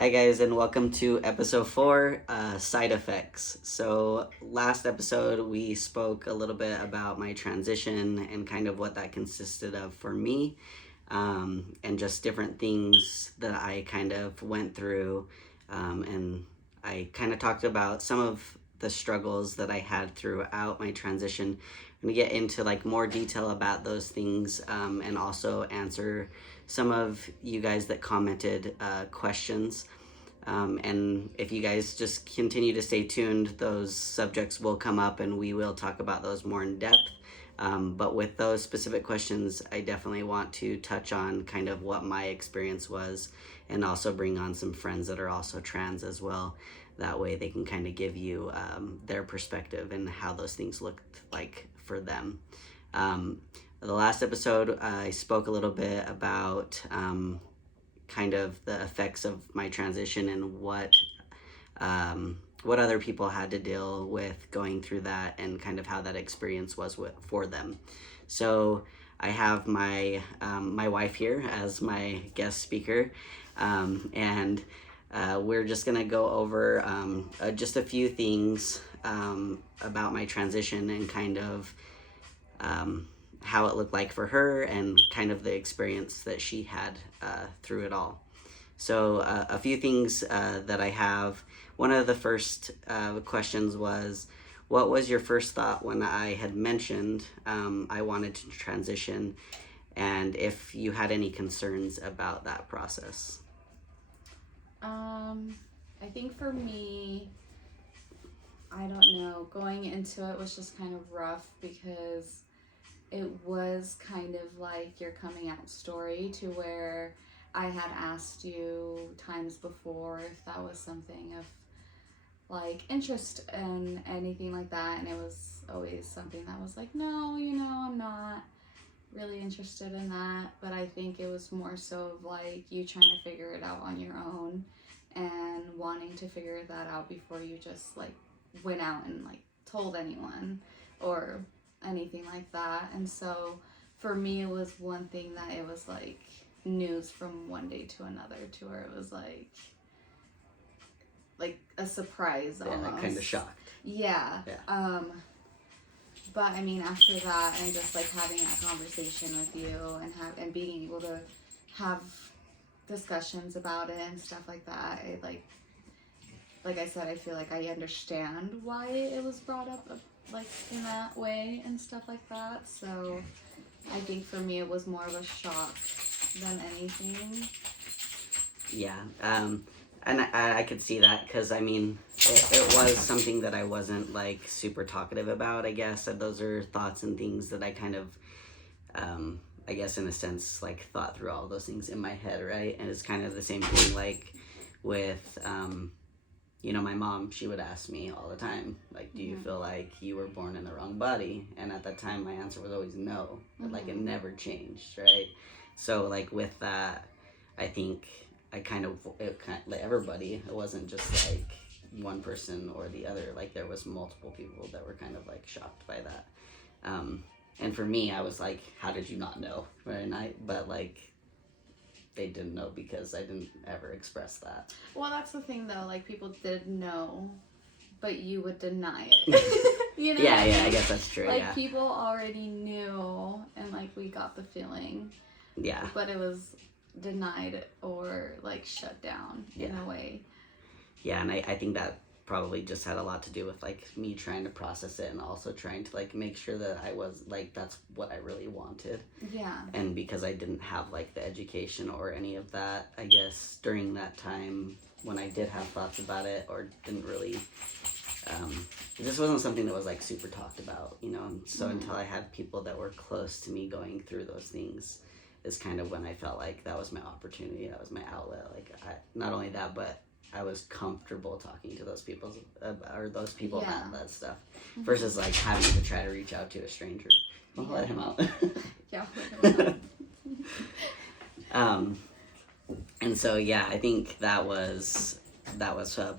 Hi guys, and welcome to episode 4, side effects. So last episode we spoke a little bit about my transition and kind of what that consisted of for me, and just different things that I kind of went through, and I kind of talked about some of the struggles that I had throughout my transition. I'm gonna get into like more detail about those things, and also answer some of you guys that commented questions. And if you guys just continue to stay tuned, those subjects will come up and we will talk about those more in depth. But with those specific questions, I definitely want to touch on kind of what my experience was and also bring on some friends that are also trans as well. That way they can kind of give you their perspective and how those things looked like for them. The last episode, I spoke a little bit about kind of the effects of my transition and what other people had to deal with going through that and kind of how that experience was for them. So I have my my wife here as my guest speaker, and we're just gonna go over just a few things about my transition and kind of how it looked like for her and kind of the experience that she had through it all. So a few things that I have. One of the first questions was, what was your first thought when I had mentioned I wanted to transition, and if you had any concerns about that process? I think for me, I don't know, going into it was just kind of rough because it was kind of like your coming out story, to where I had asked you times before if that was something of like interest in anything like that, and it was always something that was like, no, I'm not really interested in that. But I think it was more so of like you trying to figure it out on your own and wanting to figure that out before you just like went out and like told anyone or anything like that. And so for me, it was one thing that it was like news from one day to another, to where it was like a surprise almost. Yeah, kind of shocked. Yeah. But I mean, after that, and just like having that conversation with you and being able to have discussions about it and stuff like that, it like I said, I feel like I understand why it was brought up like in that way and stuff like that. So I think for me it was more of a shock than anything. Yeah, and I could see that, because I mean it was something that I wasn't like super talkative about. I guess that those are thoughts and things that I kind of I guess in a sense like thought through all those things in my head, right? And it's kind of the same thing like with my mom. She would ask me all the time, like, do you feel like you were born in the wrong body? And at that time my answer was always no, but like it never changed, right? So like with that, I think like everybody, it wasn't just like one person or the other. Like there was multiple people that were kind of like shocked by that. And for me, I was like, how did you not know? Right? But like they didn't know because I didn't ever express that. Well, that's the thing though, like people did know, but you would deny it. Yeah, I guess that's true. Like people already knew, and like we got the feeling. Yeah. But it was denied or like shut down in a way. Yeah, and I think that probably just had a lot to do with like me trying to process it and also trying to like make sure that I was like, that's what I really wanted. Yeah. And because I didn't have like the education or any of that, I guess during that time when I did have thoughts about it, or didn't really it just wasn't something that was like super talked about, so until I had people that were close to me going through those things is kind of when I felt like that was my opportunity, that was my outlet. Like not only that, but I was comfortable talking to those people about that stuff, versus like having to try to reach out to a stranger. I'll let him out. Yeah. Let him out. And so yeah, I think that was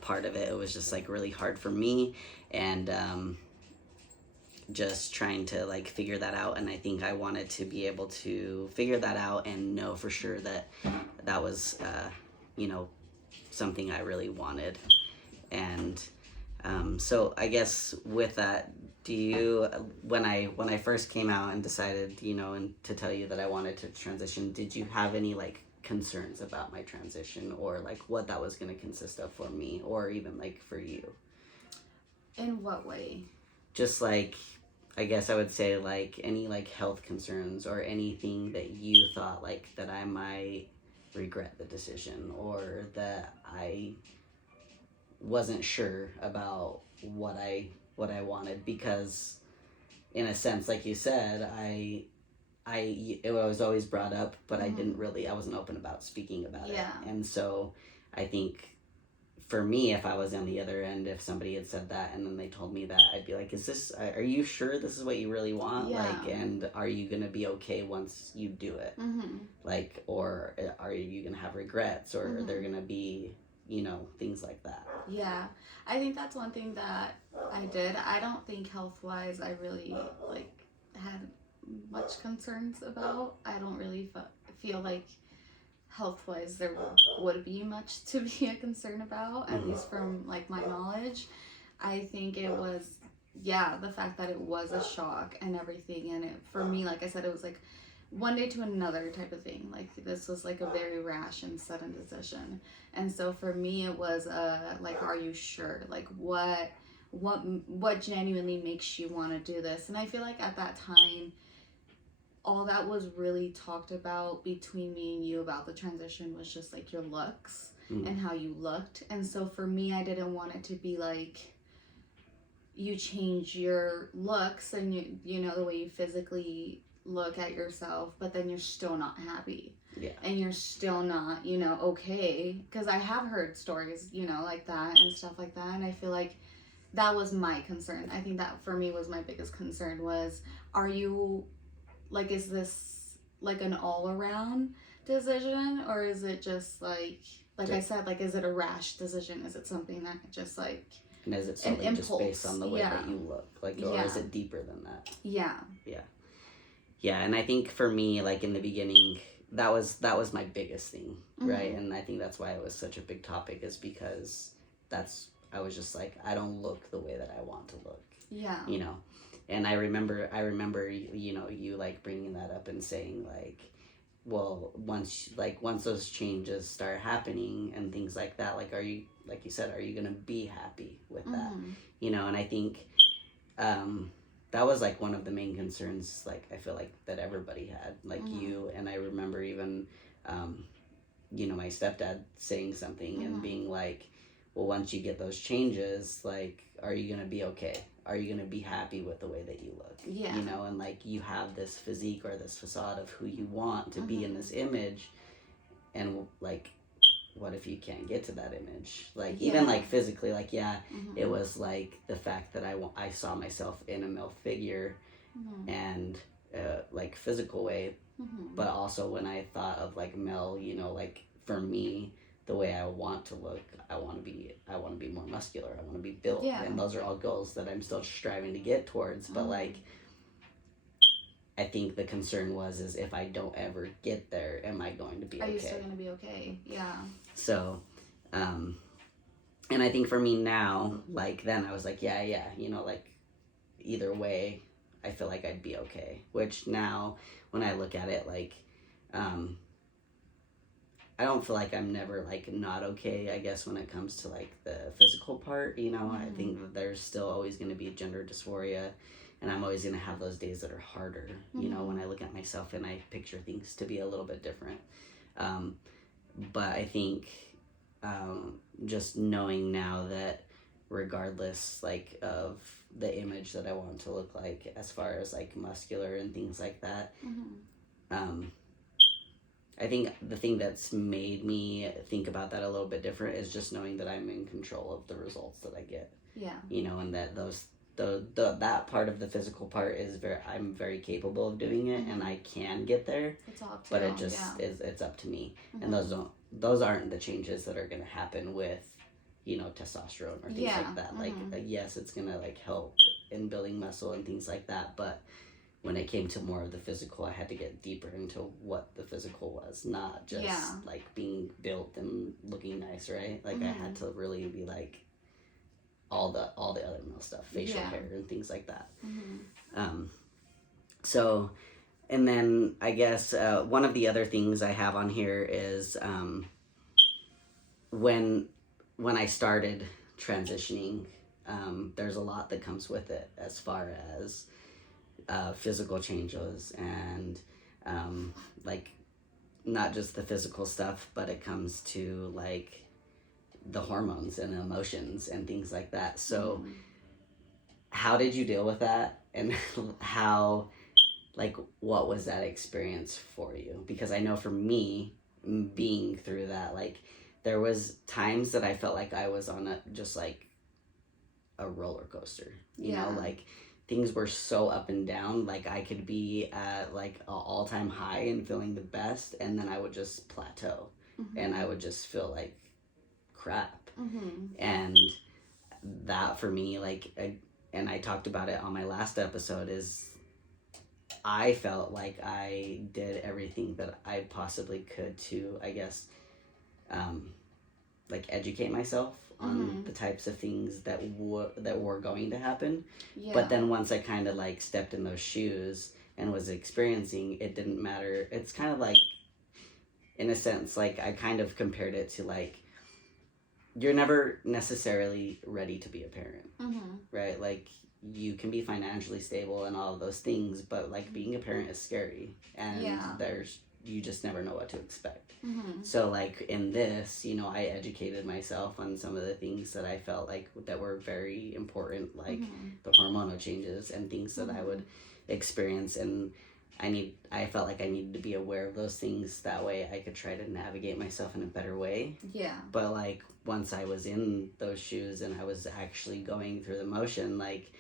part of it. It was just like really hard for me, and just trying to like figure that out. And I think I wanted to be able to figure that out and know for sure that was something I really wanted. And so I guess with that, do you, when I first came out and decided, and to tell you that I wanted to transition, did you have any like concerns about my transition, or like what that was going to consist of for me, or even like for you? In what way? Just like, I guess I would say like any like health concerns, or anything that you thought like that I might regret the decision, or that I wasn't sure about what I wanted, because in a sense, like you said, it was always brought up, but I wasn't open about speaking about it. And so I think for me, if I was on the other end, if somebody had said that and then they told me that, I'd be like, are you sure this is what you really want? Like, and are you gonna be okay once you do it? Like, or are you gonna have regrets, or are there gonna be things like that? Yeah, I think that's one thing that I did. I don't think health-wise I really like had much concerns about. I don't really feel like health-wise there would be much to be a concern about, at least from like my knowledge. I think it was, the fact that it was a shock and everything, and for me, like I said, it was like one day to another type of thing. Like this was like a very rash and sudden decision, and so for me it was like, are you sure? Like what genuinely makes you want to do this? And I feel like at that time, all that was really talked about between me and you about the transition was just like your looks and how you looked. And so for me, I didn't want it to be like you change your looks and you know the way you physically look at yourself, but then you're still not happy. Yeah. And you're still not, okay. Because I have heard stories, like that and stuff like that. And I feel like that was my concern. I think that for me was my biggest concern was, are you, like, is this like an all around decision, or is it just like I said, like, is it a rash decision? Is it something that just like, and is it something just based on the way that you look? Like, or is it deeper than that? Yeah. Yeah, and I think for me, like in the beginning, that was my biggest thing, right? And I think that's why it was such a big topic, is because I was just like, I don't look the way that I want to look. Yeah. And I remember, you like bringing that up and saying like, well, once those changes start happening and things like that, like, are you, like you said, are you gonna be happy with that? And I think that was like one of the main concerns, like I feel like that everybody had, like you. And I remember even my stepdad saying something and being like, well, once you get those changes, like, are you gonna be okay? Are you gonna be happy with the way that you look? Yeah. And like, you have this physique or this facade of who you want to be in this image, and like, what if you can't get to that image? Like, even like physically, like, it was like the fact that I saw myself in a male figure and like physical way, but also when I thought of like male, like for me, the way I want to look, I want to be more muscular. I want to be built, and those are all goals that I'm still striving to get towards. But like, I think the concern is if I don't ever get there, am I going to be okay? Are you still going to be okay? Yeah. So, and I think for me now, like then I was like, like either way, I feel like I'd be okay. Which now, when I look at it, like, I don't feel like I'm never like not okay, I guess, when it comes to like the physical part, I think that there's still always going to be gender dysphoria, and I'm always going to have those days that are harder, when I look at myself and I picture things to be a little bit different. But I think just knowing now that regardless like of the image that I want to look like, as far as like muscular and things like that, I think the thing that's made me think about that a little bit different is just knowing that I'm in control of the results that I get. Yeah. And that that part of the physical part I'm very capable of doing it, and I can get there. It's all up to but you. It just it's up to me. And those aren't the changes that are going to happen with testosterone or things like that. Like yes, it's going to like help in building muscle and things like that, but when it came to more of the physical, I had to get deeper into what the physical was, not just like being built and looking nice, right? Like I had to really be like all the other male stuff, facial hair and things like that. So, and then I guess one of the other things I have on here is when I started transitioning, there's a lot that comes with it as far as physical changes and like not just the physical stuff, but it comes to like the hormones and emotions and things like that. So how did you deal with that, and how, like, what was that experience for you? Because I know for me, being through that, like, there was times that I felt like I was on just like a roller coaster, you know, like things were so up and down. Like I could be at like an all-time high and feeling the best, and then I would just plateau and I would just feel like crap. And that for me, like, and I talked about it on my last episode, is I felt like I did everything that I possibly could to, I guess, like educate myself on the types of things that were going to happen. But then once I kind of like stepped in those shoes and was experiencing, it didn't matter. It's kind of like, in a sense, like I kind of compared it to like, you're never necessarily ready to be a parent, right? Like you can be financially stable and all of those things, but like being a parent is scary, and you just never know what to expect. So like in this, you know, I educated myself on some of the things that I felt like that were very important, like the hormonal changes and things that I would experience, and I felt like I needed to be aware of those things, that way I could try to navigate myself in a better way. But like once I was in those shoes and I was actually going through the motion, like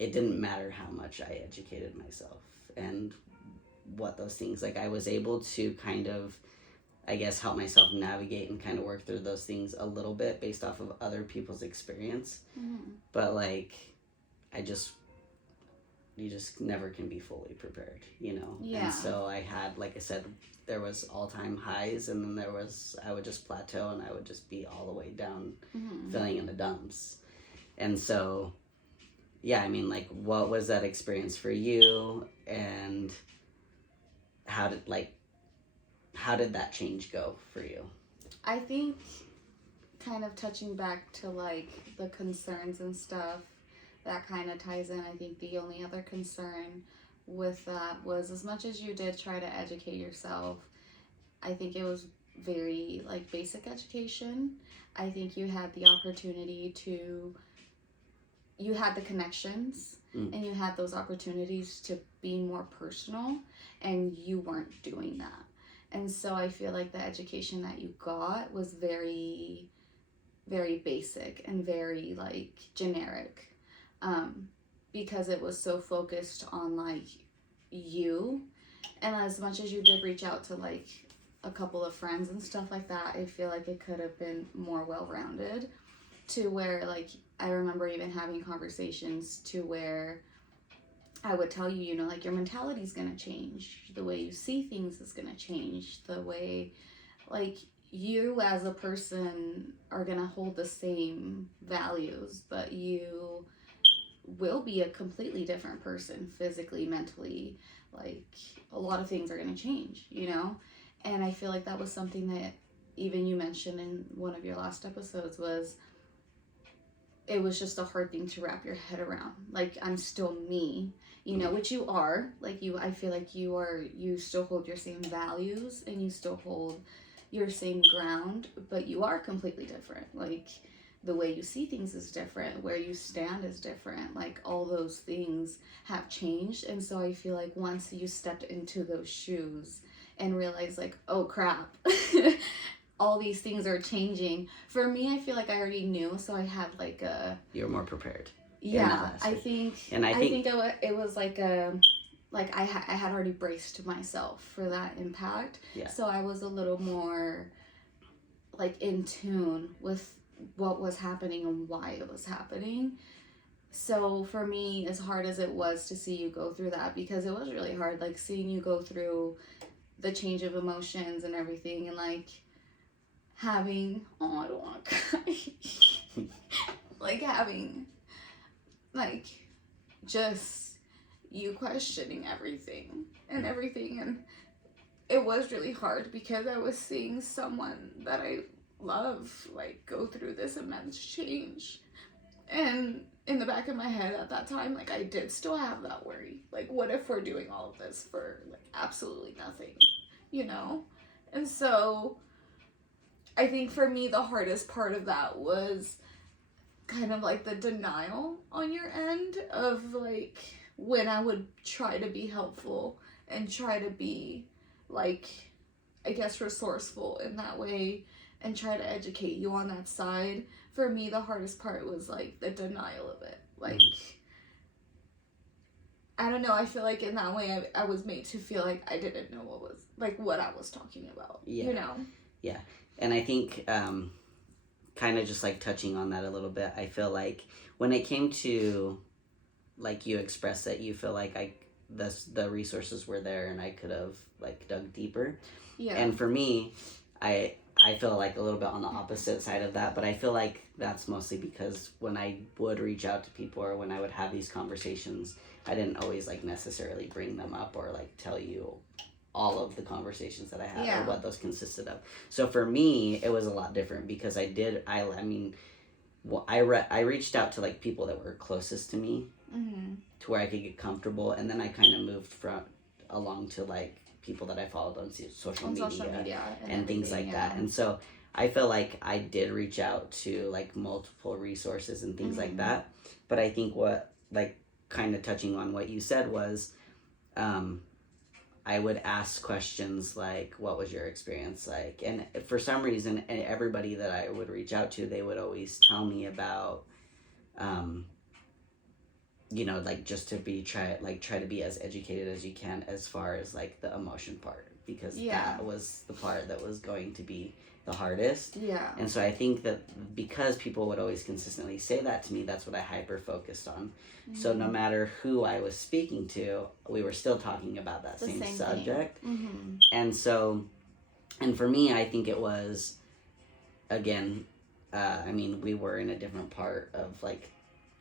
it didn't matter how much I educated myself and what those things, like I was able to kind of, I guess, help myself navigate and kind of work through those things a little bit based off of other people's experience. But like you just never can be fully prepared, you know? And so I had, like I said, there was all-time highs, and then I would just plateau, and I would just be all the way down, feeling in the dumps. And so, yeah, I mean, like, what was that experience for you, and how did that change go for you? I think, kind of touching back to like the concerns and stuff, that kind of ties in. I think the only other concern with that was, as much as you did try to educate yourself, I think it was very like basic education. I think you had the opportunity you had the connections and you had those opportunities to be more personal, and you weren't doing that. And so I feel like the education that you got was very, very basic and very like generic, because it was so focused on like you. And as much as you did reach out to like a couple of friends and stuff like that, I feel like it could have been more well-rounded, to where like I remember even having conversations to where I would tell you, you know, like your mentality is going to change, the way you see things is going to change, the way like you as a person are going to hold the same values, but you will be a completely different person physically, mentally. Like a lot of things are going to change, you know? And I feel like that was something that even you mentioned in one of your last episodes, was it was just a hard thing to wrap your head around. Like, I'm still me, you know, which you are. Like, I feel like you still hold your same values and you still hold your same ground, but you are completely different. Like, the way you see things is different, where you stand is different. Like, all those things have changed. And so I feel like once you stepped into those shoes and realized, like, oh crap, all these things are changing. For me, I feel like I already knew, so I had like a... You're more prepared. Yeah, I think it was like I had already braced myself for that impact. Yeah. So I was a little more like in tune with what was happening and why it was happening. So for me, as hard as it was to see you go through that, because it was really hard, like seeing you go through the change of emotions and everything, and like having, oh, I don't want to cry. Like having, like, just you questioning everything and everything. And it was really hard because I was seeing someone that I love, like, go through this immense change. And in the back of my head at that time, like, I did still have that worry. Like, what if we're doing all of this for, like, absolutely nothing, you know? And so I think for me, the hardest part of that was kind of like the denial on your end of, like, when I would try to be helpful and try to be, like, I guess resourceful in that way and try to educate you on that side. For me, the hardest part was like the denial of it. Like, I don't know, I feel like in that way I was made to feel like I didn't know what I was talking about. Yeah. You know? Yeah. And I think kind of just like touching on that a little bit, I feel like when it came to, like, you expressed that you feel like the resources were there and I could have like dug deeper. Yeah. And for me, I feel like a little bit on the opposite side of that, but I feel like that's mostly because when I would reach out to people or when I would have these conversations, I didn't always like necessarily bring them up or like tell you all of the conversations that I had or what those consisted of. So for me, it was a lot different because I reached out to like people that were closest to me to where I could get comfortable, and then I kind of moved along to like people that I followed on social media and things like that. And so I feel like I did reach out to like multiple resources and things like that. But I think what, like, kind of touching on what you said was, I would ask questions like, what was your experience like? And for some reason, everybody that I would reach out to, they would always tell me about, like, just to try to be as educated as you can as far as like the emotion part, because that was the part that was going to be the hardest. Yeah. And so I think that because people would always consistently say that to me, that's what I hyper focused on. So no matter who I was speaking to, we were still talking about that same subject. And so, and for me, I think it was, again, we were in a different part of, like,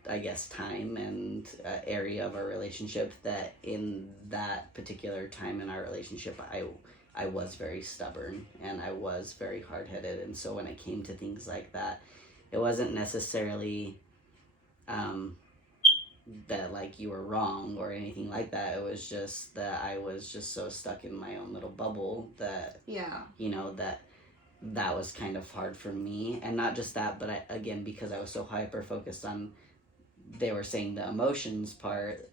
I guess, time and area of our relationship, that in that particular time in our relationship, I was very stubborn and I was very hard-headed. And so when it came to things like that, it wasn't necessarily that like you were wrong or anything like that. It was just that I was just so stuck in my own little bubble that that was kind of hard for me. And not just that, but again, because I was so hyper focused on, they were saying the emotions part,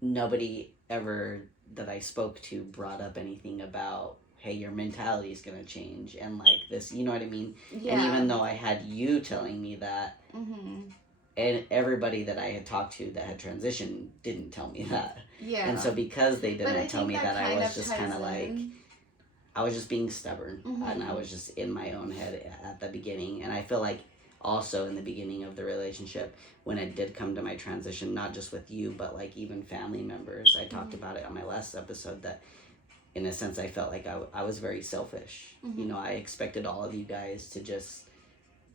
nobody ever that I spoke to brought up anything about, hey, your mentality is going to change and like this, you know what I mean? Yeah. And even though I had you telling me that, and everybody that I had talked to that had transitioned didn't tell me that. Yeah. And so because they didn't tell me that, I was just kind of like, I was just being stubborn, and I was just in my own head at the beginning. And I feel like also in the beginning of the relationship, when it did come to my transition, not just with you, but like even family members, I talked about it on my last episode, that in a sense I felt like I was very selfish. I expected all of you guys to just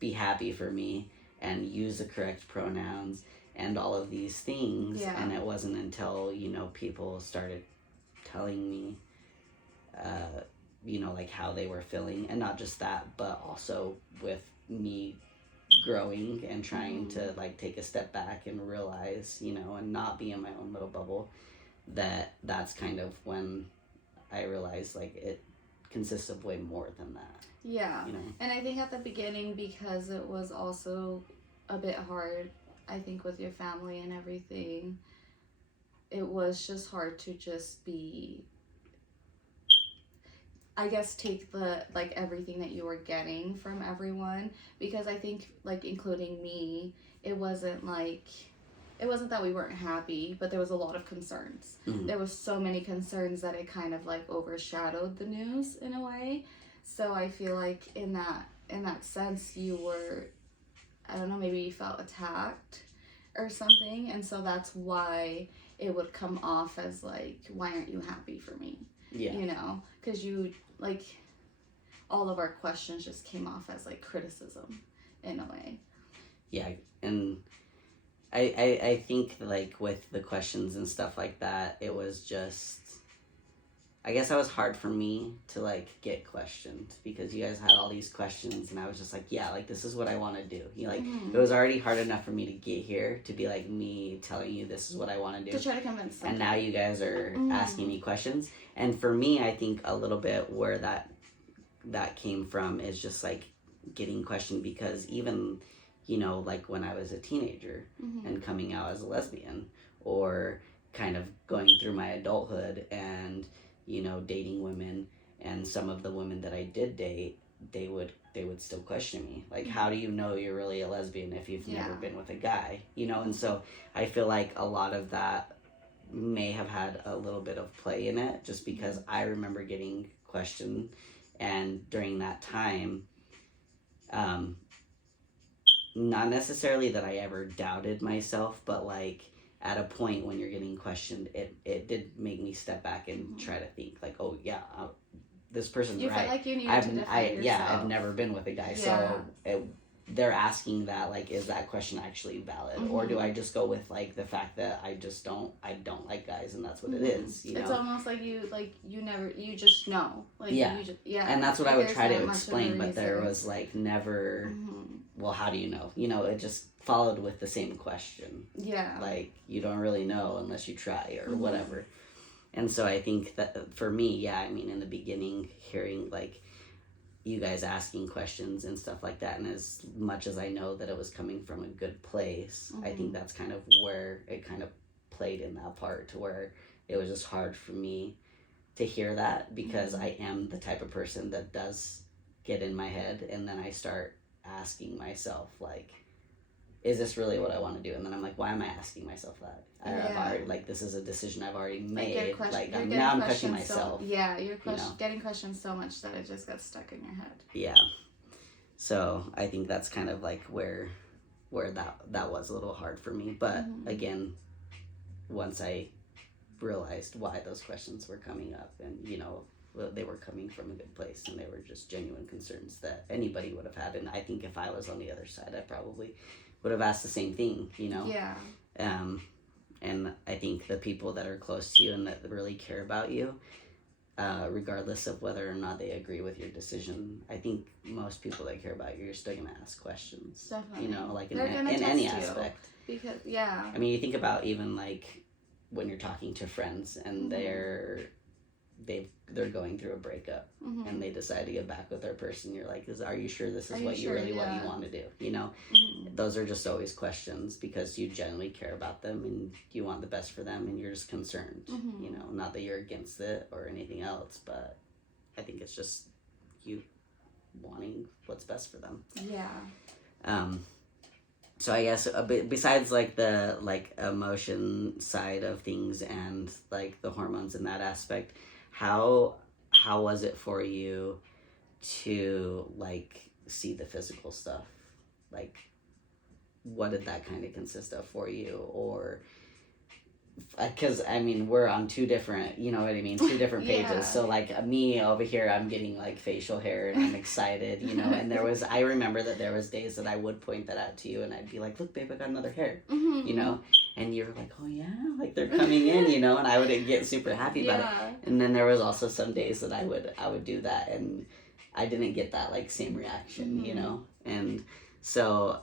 be happy for me and use the correct pronouns and all of these things. Yeah. And it wasn't until, people started telling me, like how they were feeling, and not just that, but also with me growing and trying to like take a step back and realize, and not be in my own little bubble, that's kind of when I realized like it consists of way more than that. Yeah. And I think at the beginning, because it was also a bit hard, I think, with your family and everything, it was just hard to just be, I guess, take the, like, everything that you were getting from everyone, because I think, like, including me, it wasn't that we weren't happy, but there was a lot of concerns. There was so many concerns that it kind of like overshadowed the news in a way. So I feel like in that sense, you were, I don't know, maybe you felt attacked or something, and so that's why it would come off as like, why aren't you happy for me? Yeah. You know, because you like all of our questions just came off as like criticism in a way. Yeah, and I think like with the questions and stuff like that, it was just, I guess that was hard for me to like get questioned because you guys had all these questions and I was just like, yeah, like this is what I want to do. You know, like it was already hard enough for me to get here to be like me telling you this is what I want to do. To try to convince them. And now you guys are asking me questions. And for me, I think a little bit where that came from is just like getting questioned because even, you know, like when I was a teenager and coming out as a lesbian or kind of going through my adulthood and, you know, dating women, and some of the women that I did date, they would still question me. Like, how do you know you're really a lesbian if you've never been with a guy? You know, and so I feel like a lot of that may have had a little bit of play in it just because I remember getting questioned, and during that time, not necessarily that I ever doubted myself, but like at a point when you're getting questioned, it did make me step back and try to think like, oh yeah, this person's you right. Felt like you needed to define yourself. Yeah, I've never been with a guy, so they're asking that, like, is that question actually valid, or do I just go with like the fact that I don't like guys and that's what it is? You know, it's almost like you just know, like and that's what I would try to explain, but there was like never. Well, how do you know? You know, it just followed with the same question. Yeah. Like, you don't really know unless you try or whatever. And so I think that for me, I mean, in the beginning, hearing like you guys asking questions and stuff like that, and as much as I know that it was coming from a good place, I think that's kind of where it kind of played in that part, to where it was just hard for me to hear that because I am the type of person that does get in my head, and then I start asking myself like, is this really what I want to do? And then I'm like, why am I asking myself that? I've already, like, this is a decision I've already made. Like I'm questioning myself. You're getting questioned so much that it just got stuck in your head. Yeah. So I think that's kind of like where that was a little hard for me. But again, once I realized why those questions were coming up, and you know, they were coming from a good place and they were just genuine concerns that anybody would have had. And I think if I was on the other side, I probably would have asked the same thing, you know? Yeah. And I think the people that are close to you and that really care about you, regardless of whether or not they agree with your decision, I think most people that care about you, you're still going to ask questions. Definitely. You know, like in any aspect. Because, I mean, you think about even like when you're talking to friends and they're going through a breakup and they decide to get back with their person, you're like, are you sure this is what you really what you want to do? You know, those are just always questions because you genuinely care about them and you want the best for them and you're just concerned. You know, not that you're against it or anything else, but I think it's just you wanting what's best for them. So I guess besides like the like emotion side of things and like the hormones in that aspect, how was it for you to like see the physical stuff? Like, what did that kind of consist of for you? Or because I mean, we're on two different, you know what I mean, two different pages. So like me over here, I'm getting like facial hair and I'm excited, you know. And I remember that there was days that I would point that out to you and I'd be like, look babe, I got another hair, you know. And you're like, oh yeah, like they're coming in, you know. And I would get super happy about it. And then there was also some days that I would do that and I didn't get that like same reaction, you know. And so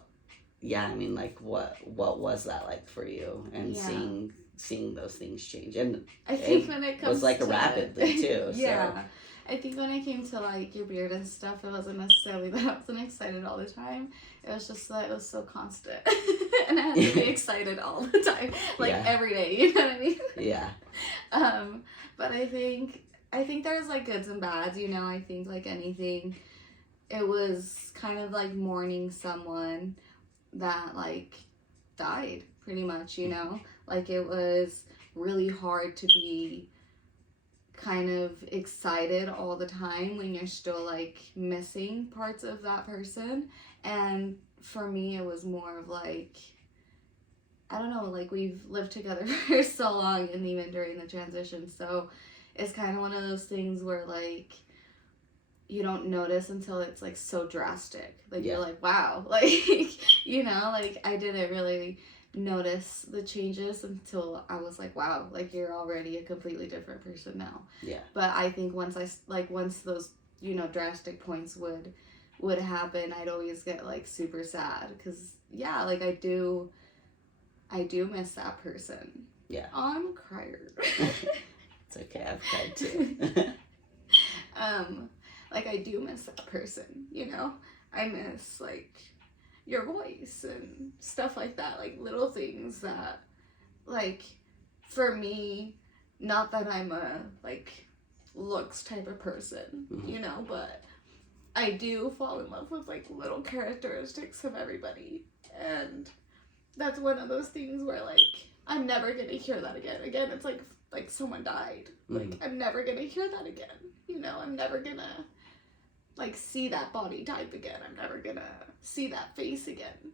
yeah, I mean, like what was that like for you, and seeing those things change? And I think when it comes was like a rapid thing too. Yeah. I think when it came to like your beard and stuff, it wasn't necessarily that I wasn't excited all the time. It was just that it was so constant. And I had to be excited all the time. Like every day, you know what I mean? Yeah. But I think there's like goods and bads, you know. I think like anything, it was kind of like mourning someone that like died pretty much, you know. Like it was really hard to be kind of excited all the time when you're still like missing parts of that person. And for me it was more of like I don't know, like we've lived together for so long and even during the transition. So it's kind of one of those things where like you don't notice until it's like so drastic. Like you're like, wow, like like I didn't really notice the changes until I was like, wow, like you're already a completely different person now. Yeah. But I think once those drastic points would happen, I'd always get like super sad because like I do miss that person. Yeah. Oh, I'm a crier. It's okay, I've cried too. Like I do miss that person, I miss like your voice and stuff like that, like little things that like for me, not that I'm a like looks type of person, but I do fall in love with like little characteristics of everybody, and that's one of those things where like I'm never gonna hear that again. Again, it's like someone died. Like I'm never gonna hear that again. I'm never gonna like see that body type again. I'm never gonna see that face again.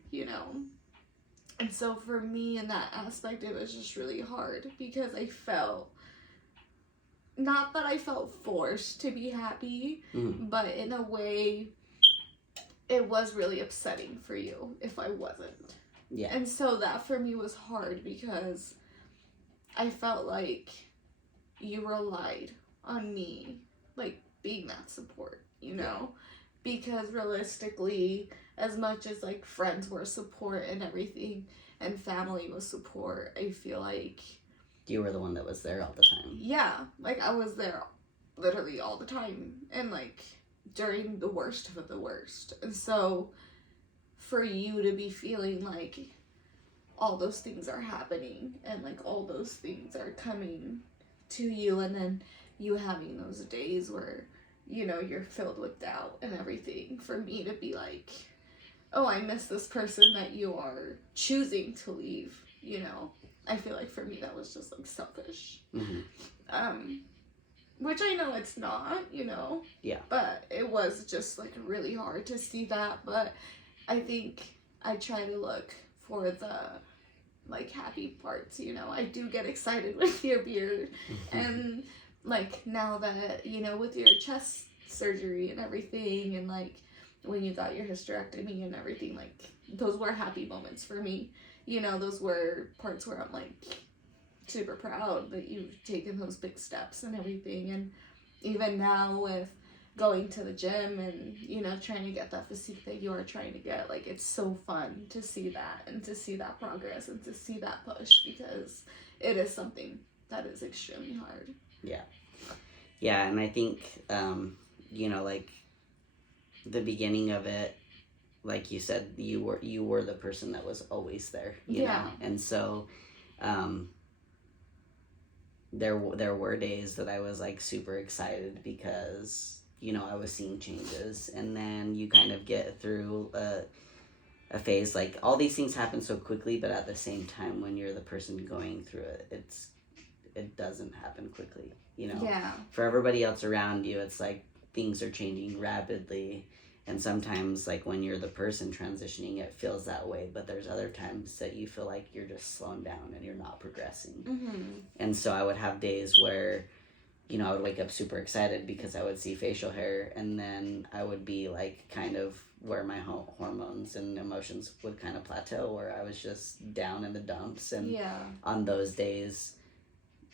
And so for me in that aspect, it was just really hard because I felt not that I felt forced to be happy, but in a way, it was really upsetting for you if I wasn't. Yeah. And so that for me was hard because I felt like you relied on me, like being that support, because realistically, as much as like friends were support and everything and family was support, I feel like you were the one that was there all the time. Yeah, like I was there literally all the time and like during the worst of the worst. And so for you to be feeling like all those things are happening and like all those things are coming to you, and then you having those days where you're filled with doubt and everything, for me to be like, oh, I miss this person that you are choosing to leave, I feel like for me that was just like selfish. Which I know it's not, Yeah. But it was just like really hard to see that. But I think I try to look for the like happy parts, I do get excited with your beard. And like now that, with your chest surgery and everything, and like when you got your hysterectomy and everything, like those were happy moments for me. Those were parts where I'm like super proud that you've taken those big steps and everything. And even now with going to the gym and, trying to get that physique that you are trying to get, like it's so fun to see that and to see that progress and to see that push, because it is something that is extremely hard. Yeah. Yeah, and I think, like the beginning of it, like you said, you were the person that was always there, you know? And so there were days that I was like super excited because I was seeing changes, and then you kind of get through a phase, like all these things happen so quickly, but at the same time when you're the person going through it, it doesn't happen quickly, For everybody else around you, it's like things are changing rapidly. And sometimes, like, when you're the person transitioning, it feels that way. But there's other times that you feel like you're just slowing down and you're not progressing. And so I would have days where, I would wake up super excited because I would see facial hair. And then I would be, like, kind of where my hormones and emotions would kind of plateau, where I was just down in the dumps. And on those days,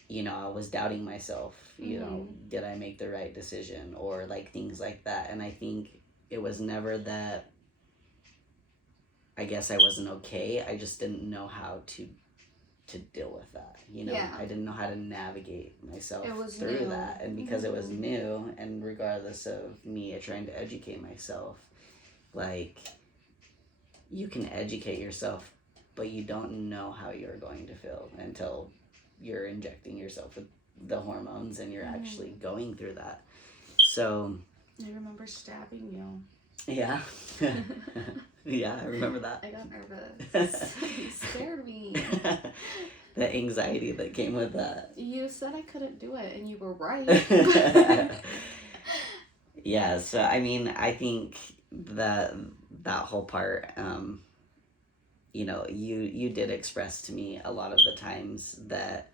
I was doubting myself. Did I make the right decision? Or, like, things like that. And I think it was never that I guess I wasn't okay. I just didn't know how to deal with that. I didn't know how to navigate myself through new. That. And because it was new, and regardless of me trying to educate myself, like, you can educate yourself, but you don't know how you're going to feel until you're injecting yourself with the hormones and you're actually going through that. So I remember stabbing you. Yeah. Yeah, I remember that. I got nervous. You scared me. The anxiety that came with that. You said I couldn't do it, and you were right. Yeah, so I mean, I think that whole part, you know, you did express to me a lot of the times that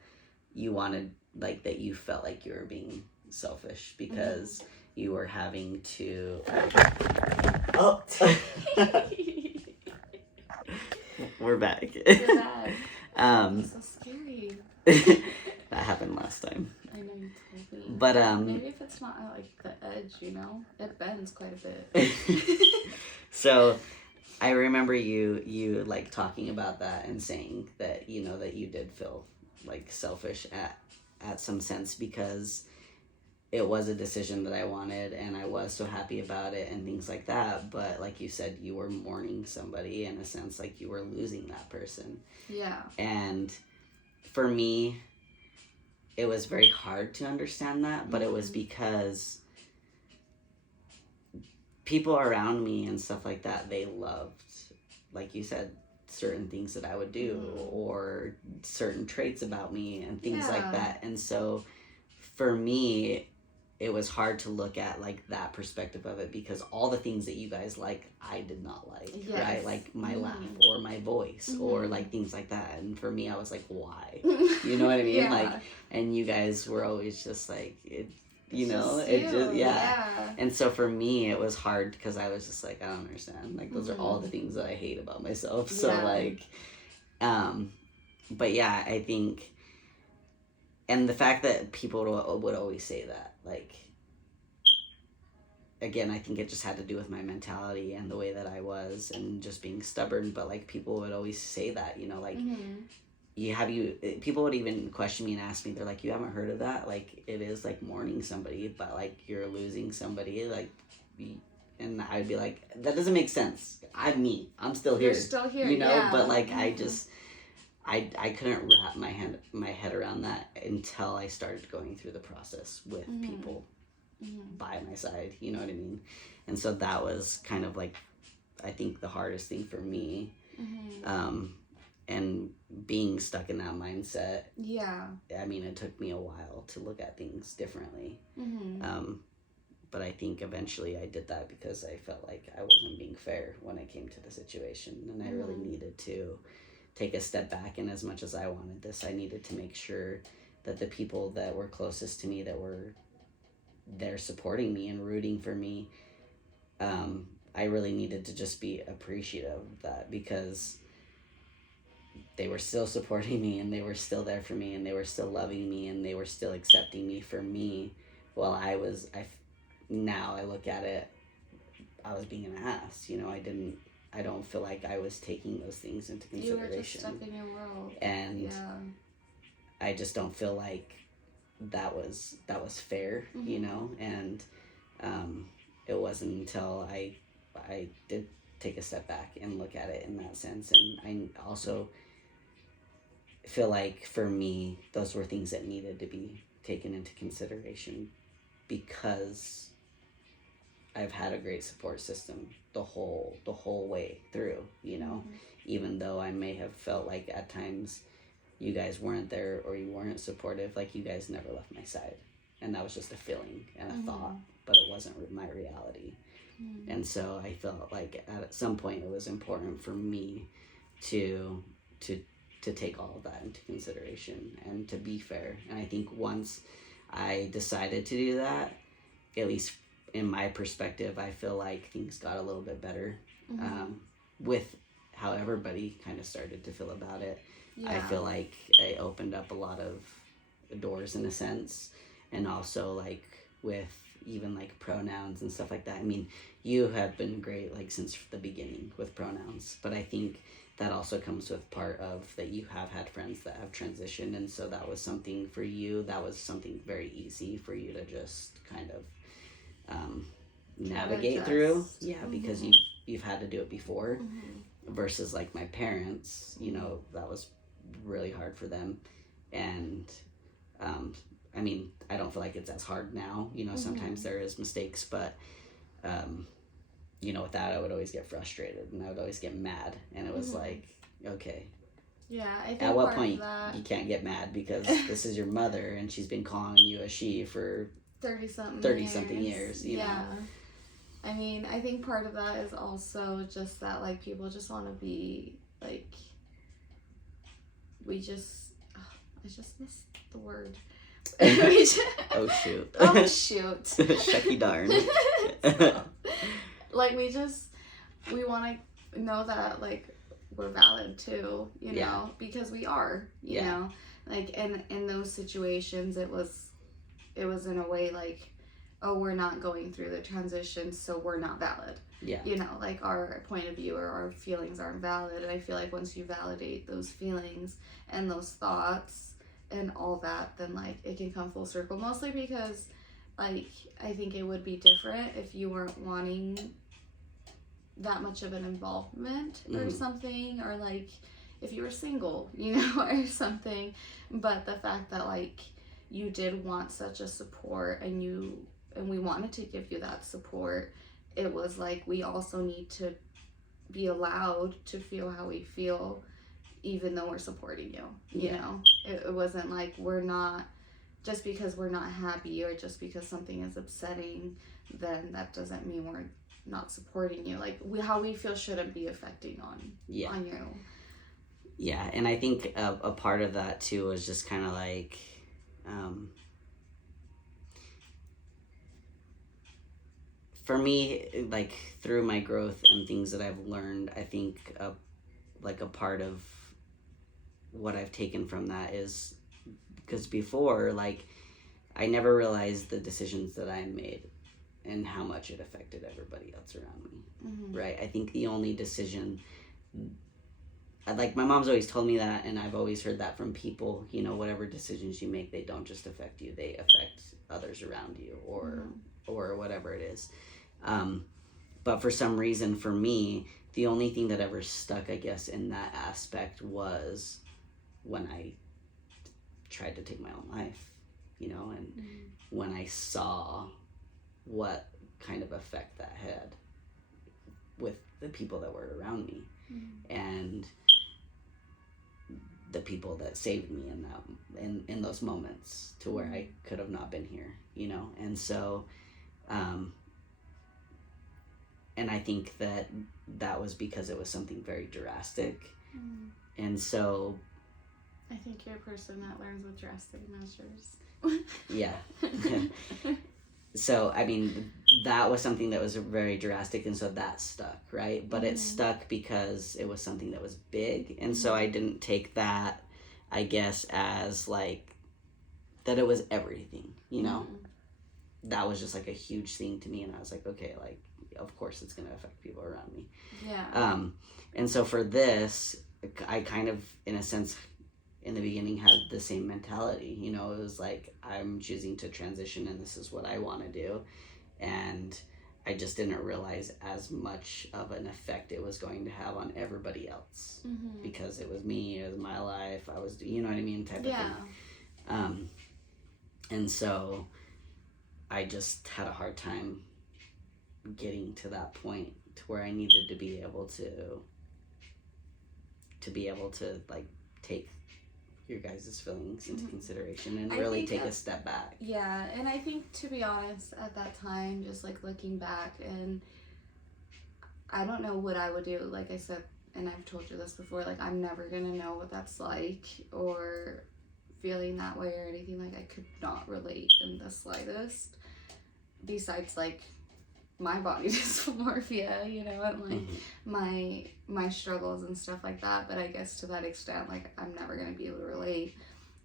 you wanted, like, that you felt like you were being selfish because you were having to oh we're back. You're back. um So scary. that happened last time. I know you told me. But maybe if it's not at, like, the edge, you know, it bends quite a bit. So I remember you like talking about that and saying that, you know, that you did feel like selfish at some sense because it was a decision that I wanted and I was so happy about it and things like that. But like you said, you were mourning somebody in a sense, like you were losing that person. Yeah. And for me, it was very hard to understand that, but it was because people around me and stuff like that, they loved, like you said, certain things that I would do or certain traits about me and things like that. And so for me, it was hard to look at like that perspective of it because all the things that you guys like, I did not like, right? Like my laugh or my voice or like things like that. And for me, I was like, why? You know what I mean? Like, and you guys were always just like, you know, it just, And so for me, it was hard because I was just like, I don't understand. Like, those are all the things that I hate about myself. So like, but yeah, I think, and the fact that people would always say that, like, again, I think it just had to do with my mentality and the way that I was and just being stubborn. But like, people would always say that, you know, like, people would even question me and ask me, they're like, you haven't heard of that? Like, it is like mourning somebody, but like you're losing somebody, like, and I'd be like, that doesn't make sense. I'm still here. You're still here, you know. But like, I couldn't wrap my head around that until I started going through the process with people by my side. You know what I mean? And so that was kind of like, I think the hardest thing for me. And being stuck in that mindset. Yeah. I mean, it took me a while to look at things differently. But I think eventually I did that because I felt like I wasn't being fair when it came to the situation. And I really needed to take a step back. And as much as I wanted this, I needed to make sure that the people that were closest to me, that were there supporting me and rooting for me, I really needed to just be appreciative of that because they were still supporting me and they were still there for me and they were still loving me and they were still accepting me for me while now I look at it, I was being an ass, you know. I don't feel like I was taking those things into consideration. You were just stuck in your world. And I just don't feel like that was fair, you know. And it wasn't until I did take a step back and look at it in that sense. And I also feel like for me, those were things that needed to be taken into consideration because I've had a great support system the whole way through, you know. Even though I may have felt like at times you guys weren't there or you weren't supportive, like, you guys never left my side. And that was just a feeling and a thought, but it wasn't my reality. And so I felt like at some point it was important for me to take all of that into consideration and to be fair. And I think once I decided to do that, at least in my perspective, I feel like things got a little bit better with how everybody kind of started to feel about it. I feel like I opened up a lot of doors in a sense, and also like with even like pronouns and stuff like that. I mean, you have been great like since the beginning with pronouns, but I think that also comes with part of that you have had friends that have transitioned, and so that was something for you, that was something very easy for you to just kind of navigate through. Because you've had to do it before, versus like my parents, you know, that was really hard for them. And I mean, I don't feel like it's as hard now, you know. Sometimes there is mistakes, but you know, with that I would always get frustrated and I would always get mad, and it was like, okay, I think at what point you can't get mad because this is your mother and she's been calling you a she for 30-something years, you know. I mean, I think part of that is also just that, like, people just want to be like, we just, oh, I just missed the word. Oh shoot. Oh shoot. Shucky darn. Like, we want to know that, like, we're valid too, you know, because we are, you know, like, in those situations, it was in a way like, oh, we're not going through the transition, so we're not valid. Yeah. You know, like, our point of view or our feelings aren't valid. And I feel like once you validate those feelings and those thoughts and all that, then, like, it can come full circle. Mostly because, like, I think it would be different if you weren't wanting that much of an involvement or something, or, like, if you were single, you know, or something. But the fact that, like, you did want such a support, and we wanted to give you that support, it was like, we also need to be allowed to feel how we feel, even though we're supporting you, you know? It wasn't like, we're not, just because we're not happy or just because something is upsetting, then that doesn't mean we're not supporting you. Like, how we feel shouldn't be affecting on you. Yeah, and I think a part of that too was just kind of like, for me, like, through my growth and things that I've learned, I think like a part of what I've taken from that is, because before, like, I never realized the decisions that I made and how much it affected everybody else around me, right? I think the only decision, like, my mom's always told me that, and I've always heard that from people, you know, whatever decisions you make, they don't just affect you, they affect others around you, or whatever it is. But for some reason, for me, the only thing that ever stuck, I guess, in that aspect was when I tried to take my own life, you know, and when I saw what kind of effect that had with the people that were around me, and the people that saved me in those moments, to where I could have not been here, you know. And so and I think that was because it was something very drastic. And so I think you're a person that learns with drastic measures. Yeah. So, I mean, that was something that was very drastic, and so that stuck, right? But it stuck because it was something that was big, and so I didn't take that, I guess, as, like, that it was everything, you know? That was just, like, a huge thing to me, and I was like, okay, like, of course it's going to affect people around me. Yeah. And so for this, I kind of, in a sense, in the beginning had the same mentality, you know. It was like, I'm choosing to transition and this is what I want to do, and I just didn't realize as much of an effect it was going to have on everybody else, because it was me, it was my life, I was, you know what I mean, type of thing. And so I just had a hard time getting to that point to where I needed to be able to like take your guys' feelings into consideration and really take a step back. Yeah, and I think, to be honest, at that time, just, like, looking back, and I don't know what I would do. Like I said, and I've told you this before, like, I'm never gonna know what that's like, or feeling that way or anything. Like, I could not relate in the slightest, besides, like, my body dysmorphia, you know, and, like, my struggles and stuff like that. But I guess to that extent, like, I'm never going to be able to relate.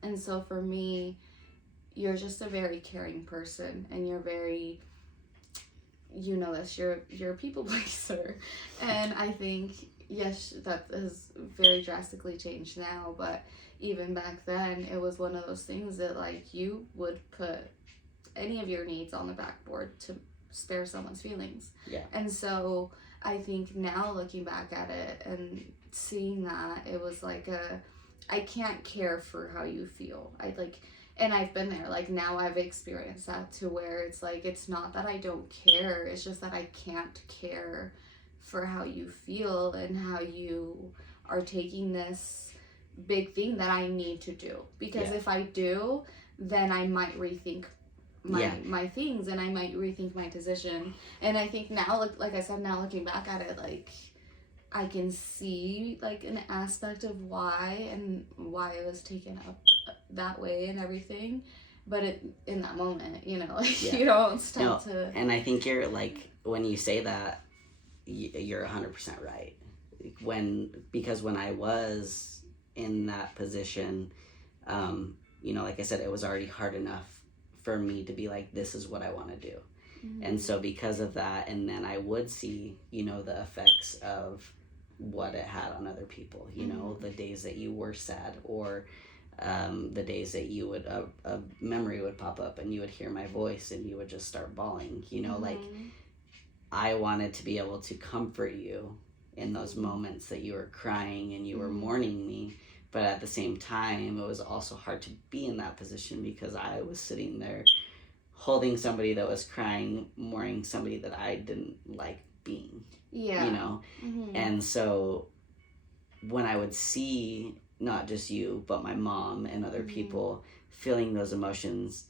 And so for me, you're just a very caring person, and you're very, you know this, you're a people pleaser. And I think, yes, that has very drastically changed now, but even back then, it was one of those things that, like, you would put any of your needs on the backboard to spare someone's feelings. Yeah. And so I think now, looking back at it and seeing that, it was like I can't care for how you feel. And I've been there. Like, now I've experienced that, to where it's like, it's not that I don't care, it's just that I can't care for how you feel and how you are taking this big thing that I need to do. Because if I do, then I might rethink my things, and I might rethink my decision. And I think now, like I said, now looking back at it, like, I can see like an aspect of why and why it was taken up that way and everything, but in that moment, like Yeah. you don't No, stop to. and I think you're like, when you say that, you're 100% right. Because when I was in that position, like I said, it was already hard enough for me to be like, this is what I want to do. Mm-hmm. And so because of that, and then I would see, the effects of what it had on other people, Mm-hmm. the days that you were sad, or the days that you would, a memory would pop up and you would hear my voice and you would just start bawling, Mm-hmm. like I wanted to be able to comfort you in those moments that you were crying and you were mourning me. But at the same time, it was also hard to be in that position because I was sitting there holding somebody that was crying, mourning somebody that I didn't like being. Yeah. Mm-hmm. And so when I would see not just you, but my mom and other people feeling those emotions,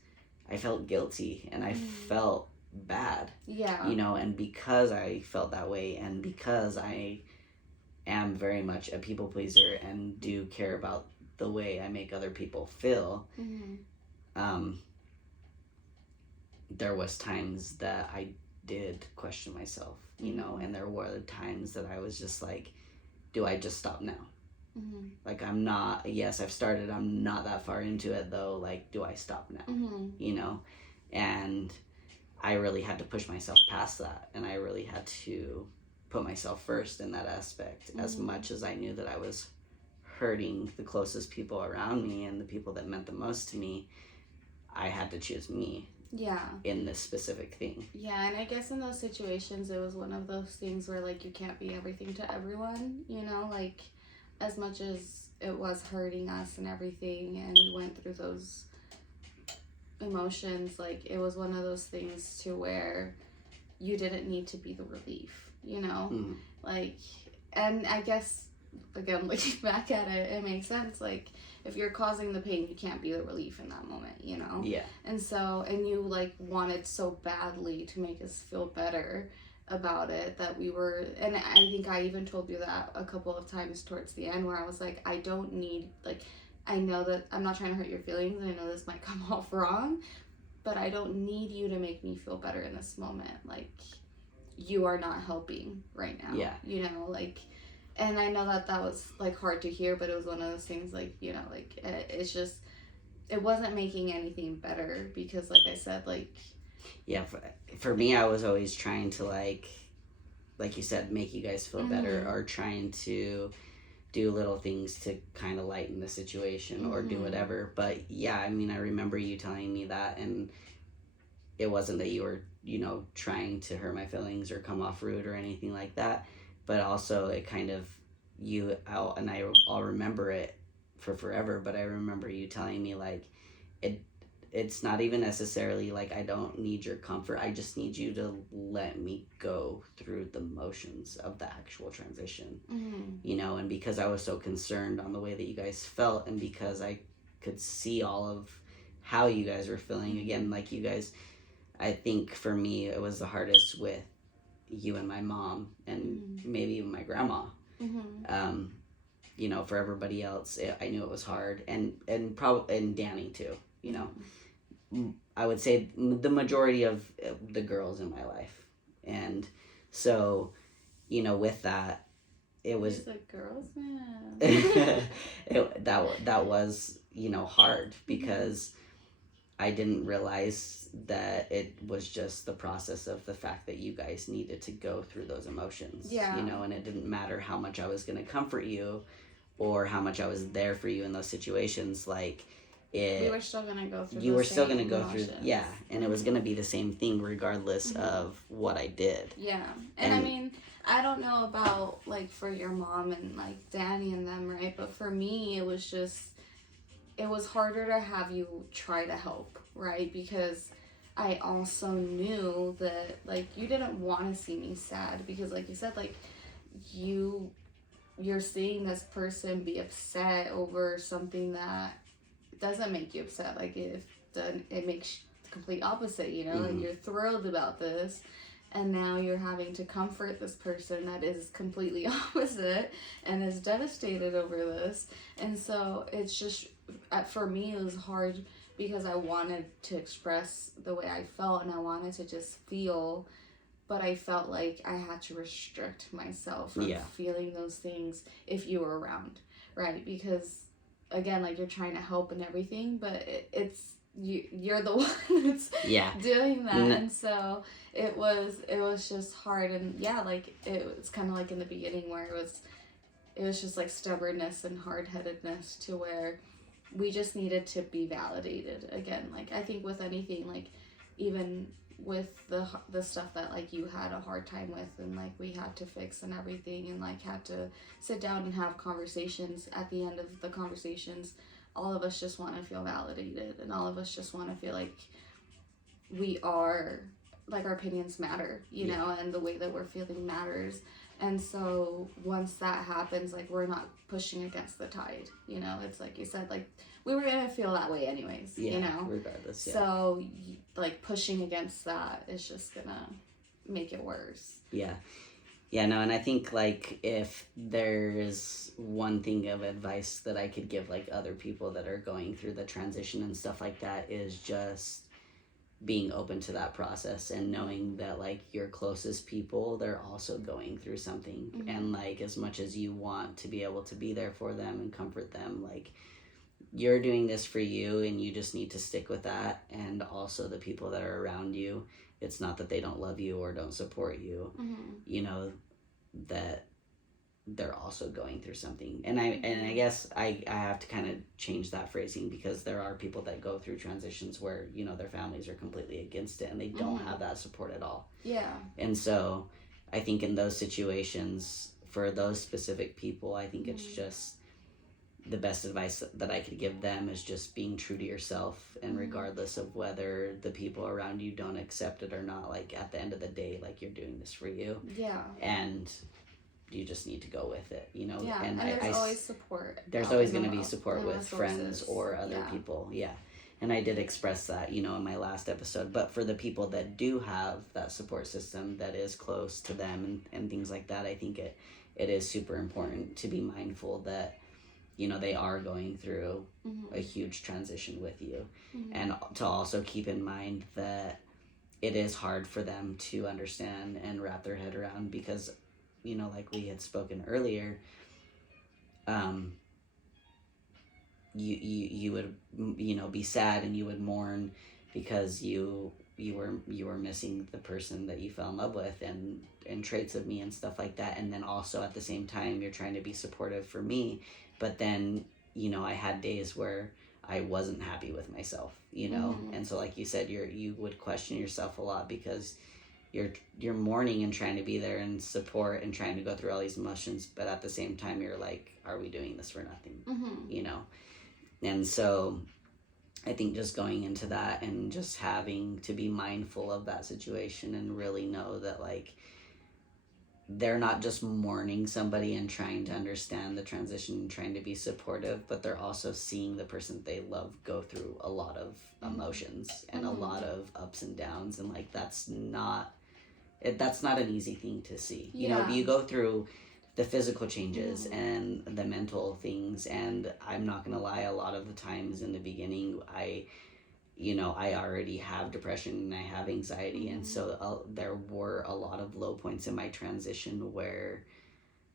I felt guilty and I felt bad. Yeah. And because I felt that way, and because I am very much a people pleaser and do care about the way I make other people feel, there was times that I did question myself, and there were times that I was just like, do I just stop now? Like, I'm not, yes, I've started, I'm not that far into it though, like, do I stop now? And I really had to push myself past that, and I really had to put myself first in that aspect. As much as I knew that I was hurting the closest people around me and the people that meant the most to me, I had to choose me. Yeah. In this specific thing. Yeah, and I guess in those situations, it was one of those things where, like, you can't be everything to everyone, like, as much as it was hurting us and everything, and we went through those emotions, like, it was one of those things to where you didn't need to be the relief, like, and I guess, again, looking back at it, it makes sense, like, if you're causing the pain, you can't be the relief in that moment, Yeah. And so, and you, like, wanted so badly to make us feel better about it that we were, and I think I even told you that a couple of times towards the end, where I was like, I don't need, like, I know that I'm not trying to hurt your feelings, and I know this might come off wrong, but I don't need you to make me feel better in this moment. Like, you are not helping right now. Yeah. Like, and I know that was, like, hard to hear, but it was one of those things, like, like, it's just, it wasn't making anything better because, like I said, like... Yeah, for me, I was always trying to, like you said, make you guys feel better, or trying to do little things to kind of lighten the situation or do whatever. But yeah, I mean, I remember you telling me that, and it wasn't that you were, trying to hurt my feelings or come off rude or anything like that, but also it kind of, I'll remember it for forever, but I remember you telling me, like, it's not even necessarily like I don't need your comfort, I just need you to let me go through the motions of the actual transition. And because I was so concerned on the way that you guys felt, and because I could see all of how you guys were feeling, again, like, you guys, I think for me it was the hardest with you and my mom, and maybe even my grandma. For everybody else, I knew it was hard, and Danny too. I would say the majority of the girls in my life, and so, with that, it was... He's a girl's man. that was, hard, because I didn't realize that it was just the process of the fact that you guys needed to go through those emotions. And it didn't matter how much I was going to comfort you or how much I was there for you in those situations. Like, we were still going to go through you were still going to go emotions. through, yeah, and it was going to be the same thing regardless of what I did. Yeah. And I mean, I don't know about, like, for your mom and, like, Danny and them, right? But for me, it was harder to have you try to help, right? Because I also knew that, like, you didn't want to see me sad, because, like you said, like, you're seeing this person be upset over something that doesn't make you upset. Like, it makes the complete opposite, like, you're thrilled about this, and now you're having to comfort this person that is completely opposite and is devastated over this. And so it's just, for me, it was hard because I wanted to express the way I felt and I wanted to just feel, but I felt like I had to restrict myself from feeling those things if you were around, right? Because again, like, you're trying to help and everything, but it's you're the one that's doing that. And so it was just hard. And yeah, like, it was kind of like in the beginning where it was just like stubbornness and hard-headedness, to where we just needed to be validated again. Like, I think with anything, like, even with the stuff that, like, you had a hard time with and, like, we had to fix and everything, and, like, had to sit down and have conversations. At the end of the conversations, all of us just want to feel validated, and all of us just want to feel like we are, like, our opinions matter, you know, and the way that we're feeling matters. And so once that happens, like, we're not pushing against the tide, you know. It's like you said, like, we were gonna feel that way anyways, you know, regardless. So like, pushing against that is just gonna make it worse. No, and I think, like, if there's one thing of advice that I could give, like, other people that are going through the transition and stuff like that, is just being open to that process and knowing that, like, your closest people, they're also going through something. And, like, as much as you want to be able to be there for them and comfort them, like, you're doing this for you, and you just need to stick with that. And also the people that are around you, it's not that they don't love you or don't support you, you know, that they're also going through something. And I guess I have to kind of change that phrasing, because there are people that go through transitions where, you know, their families are completely against it and they don't have that support at all. And so I think in those situations, for those specific people, I think it's just the best advice that I could give them is just being true to yourself. And regardless of whether the people around you don't accept it or not, like, at the end of the day, like, you're doing this for you. And you just need to go with it, you know. And there's always support. There's always going to be support with friends or other people. And I did express that, you know, in my last episode. But for the people that do have that support system that is close to them and things like that, I think it is super important to be mindful that, you know, they are going through a huge transition with you. And to also keep in mind that it is hard for them to understand and wrap their head around, because, you know, like we had spoken earlier, you would, you know, be sad and you would mourn because you were missing the person that you fell in love with, and traits of me and stuff like that. And then also at the same time, you're trying to be supportive for me, but then, you know, I had days where I wasn't happy with myself, you know. And so, like you said, you would question yourself a lot, because you're mourning and trying to be there and support and trying to go through all these emotions, but at the same time you're like, are we doing this for nothing? You know. And so I think just going into that and just having to be mindful of that situation and really know that, like, they're not just mourning somebody and trying to understand the transition and trying to be supportive, but they're also seeing the person that they love go through a lot of emotions and a lot of ups and downs. And, like, that's not an easy thing to see. You know, you go through the physical changes and the mental things, and I'm not gonna lie, a lot of the times in the beginning, I already have depression and I have anxiety, and so there were a lot of low points in my transition where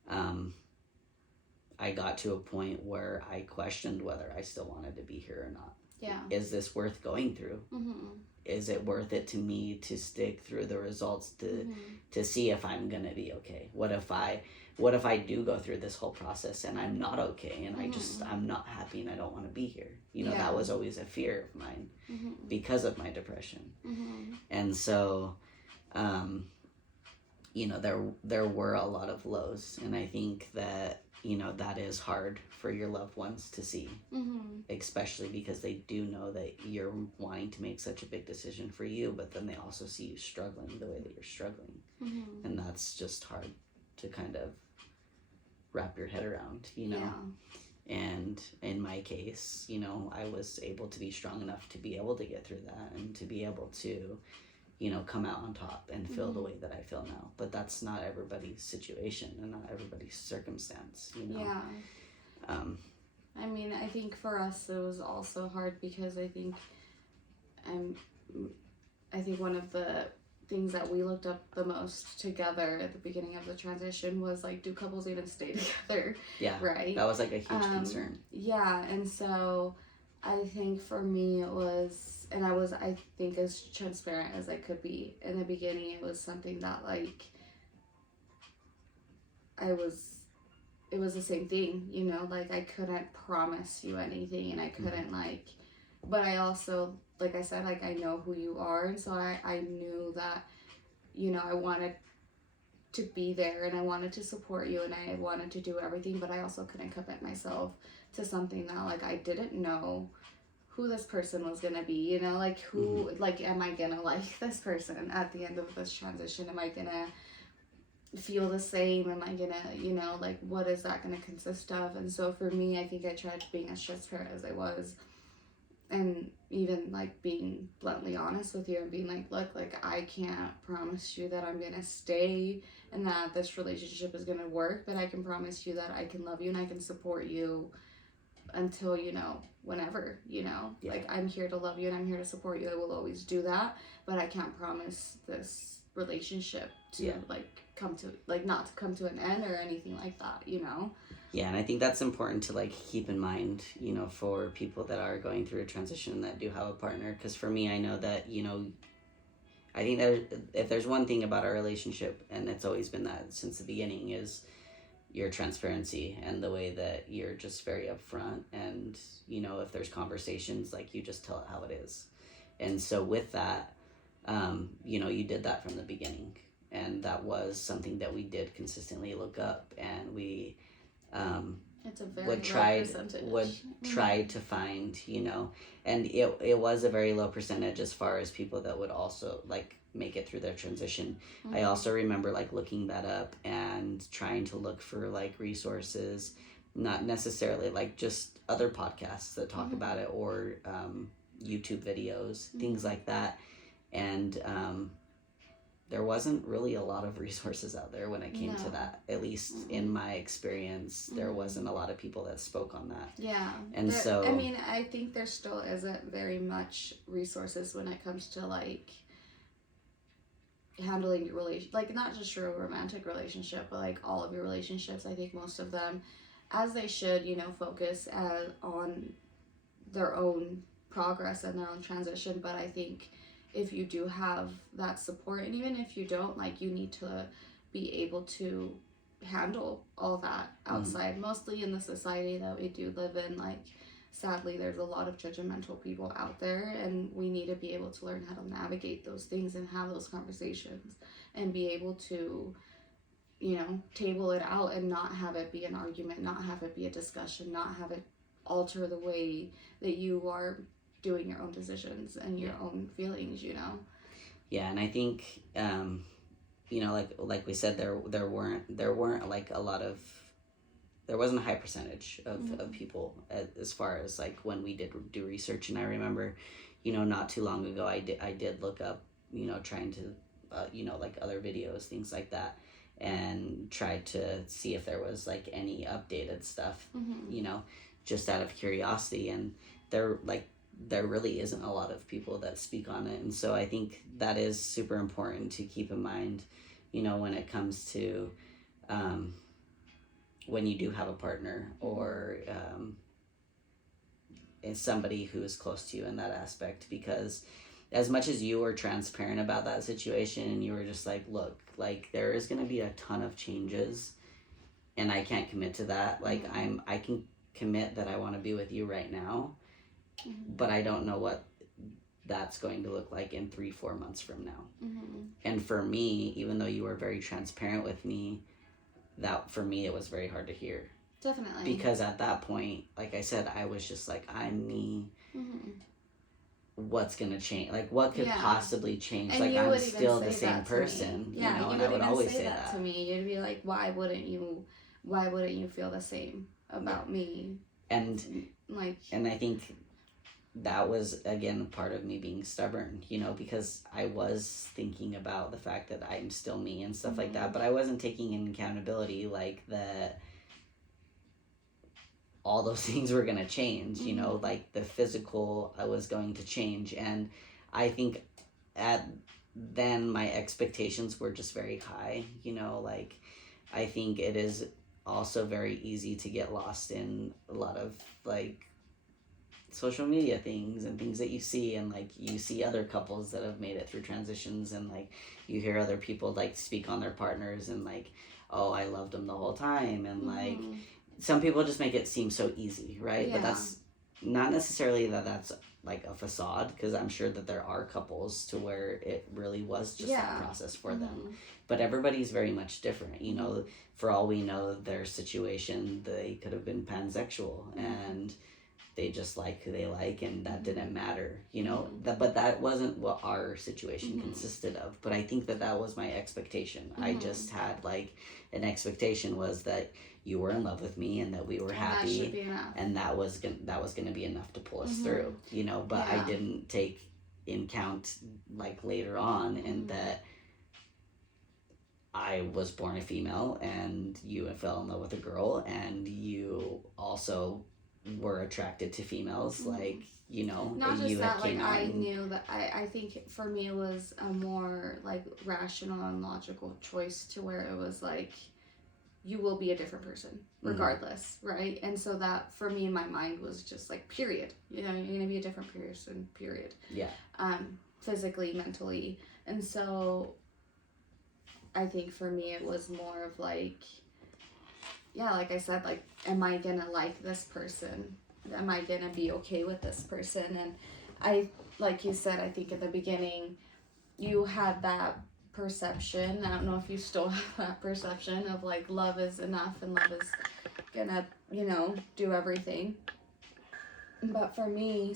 I got to a point where I questioned whether I still wanted to be here or not. Is this worth going through? Is it worth it to me to stick through the results to see if I'm gonna be okay? What if I do go through this whole process and I'm not okay, and I'm not happy and I don't want to be here? You know, that was always a fear of mine because of my depression. And so, you know, there were a lot of lows, and I think that, you know, that is hard for your loved ones to see, especially because they do know that you're wanting to make such a big decision for you, but then they also see you struggling the way that you're struggling. And that's just hard to kind of wrap your head around, you know. And in my case, you know, I was able to be strong enough to be able to get through that and to be able to come out on top and feel the way that I feel now. But that's not everybody's situation and not everybody's circumstance, Yeah. I mean, I think for us it was also hard because um, I think one of the things that we looked up the most together at the beginning of the transition was like, do couples even stay together? Yeah. Right. That was like a huge concern. Yeah, and so I think for me it was, and I think as transparent as I could be in the beginning. It was something that like it was the same thing, like I couldn't promise you anything and I couldn't like, but I also, like I said, like I know who you are, and so I knew that, I wanted to be there and I wanted to support you and I wanted to do everything, but I also couldn't commit myself to something that like I didn't know who this person was gonna be, like who, like, am I gonna like this person at the end of this transition? Am I gonna feel the same? Am I gonna, like, what is that gonna consist of? And so for me, I think I tried being as transparent as I was, and even like being bluntly honest with you and being like, look, like I can't promise you that I'm gonna stay and that this relationship is gonna work, but I can promise you that I can love you and I can support you until, whenever, Yeah. like I'm here to love you and I'm here to support you. I will always do that, but I can't promise this relationship to like come to, like, not to come to an end or anything like that. Yeah, and I think that's important to like keep in mind, for people that are going through a transition that do have a partner. Because for me, I know that, I think that if there's one thing about our relationship, and it's always been that since the beginning, is your transparency and the way that you're just very upfront. And, if there's conversations, like you just tell it how it is. And so with that, you did that from the beginning. And that was something that we did consistently look up, and we it's a very would low try to find, and it was a very low percentage as far as people that would also like make it through their transition. I also remember like looking that up and trying to look for like resources, not necessarily like just other podcasts that talk about it, or YouTube videos, things like that. And there wasn't really a lot of resources out there when it came to that. At least in my experience, there wasn't a lot of people that spoke on that. Yeah. And so, I mean, I think there still isn't very much resources when it comes to like handling your like not just your romantic relationship, but like all of your relationships. I think most of them, as they should, focus on their own progress and their own transition. But I think if you do have that support, and even if you don't, like, you need to be able to handle all that outside. Mostly in the society that we do live in, like, sadly, there's a lot of judgmental people out there, and we need to be able to learn how to navigate those things and have those conversations and be able to, table it out and not have it be an argument, not have it be a discussion, not have it alter the way that you are doing your own decisions and your own feelings. Yeah, and I think like we said, there weren't like a lot of, there wasn't a high percentage of people as far as like when we did do research. And I remember, not too long ago, I did look up, trying to like other videos, things like that, and tried to see if there was like any updated stuff, just out of curiosity. And there really isn't a lot of people that speak on it. And so I think that is super important to keep in mind, when it comes to when you do have a partner, or is somebody who is close to you in that aspect. Because as much as you were transparent about that situation, and you were just like, look, like there is going to be a ton of changes and I can't commit to that. Like I can commit that I want to be with you right now, but I don't know what that's going to look like in 3-4 months from now. And for me, even though you were very transparent with me, that for me it was very hard to hear. Definitely. Because at that point, like I said, I was just like, I'm me. What's gonna change? Like, what could possibly change? And like, I'm still the same person. Yeah, and I would always say that to me. You'd be like, why wouldn't you feel the same about me? And like, and I think that was again part of me being stubborn, you know, because I was thinking about the fact that I'm still me and stuff like that, but I wasn't taking in accountability like that all those things were going to change, you know, like the physical was going to change. And I think at then my expectations were just very high, you know, like I think it is also very easy to get lost in a lot of like social media things and things that you see, and like you see other couples that have made it through transitions, and like you hear other people like speak on their partners and like, oh, I loved them the whole time, and like some people just make it seem so easy, right? But that's not necessarily that's like a facade, because I'm sure that there are couples to where it really was just that process for them, but everybody's very much different, you know. For all we know, their situation, they could have been pansexual and they just like who they like, and that didn't matter, you know. But that wasn't what our situation consisted of. But I think that was my expectation. I just had like an expectation was that you were in love with me and that we were happy, and that was gonna be enough to pull us through, you know. But I didn't take in count like later on, and that I was born a female and you fell in love with a girl, and you also were attracted to females, like, you know. Not just that, like I knew that I think for me it was a more like rational and logical choice, to where it was like you will be a different person regardless, right? And so that for me in my mind was just like, period, you know, you're gonna be a different person, period. Physically, mentally. And so I think for me it was more of like, like I said, like, am I gonna like this person? Am I gonna be okay with this person? And I, like you said, I think at the beginning you had that perception. I don't know if you still have that perception of like love is enough and love is gonna, you know, do everything. But for me,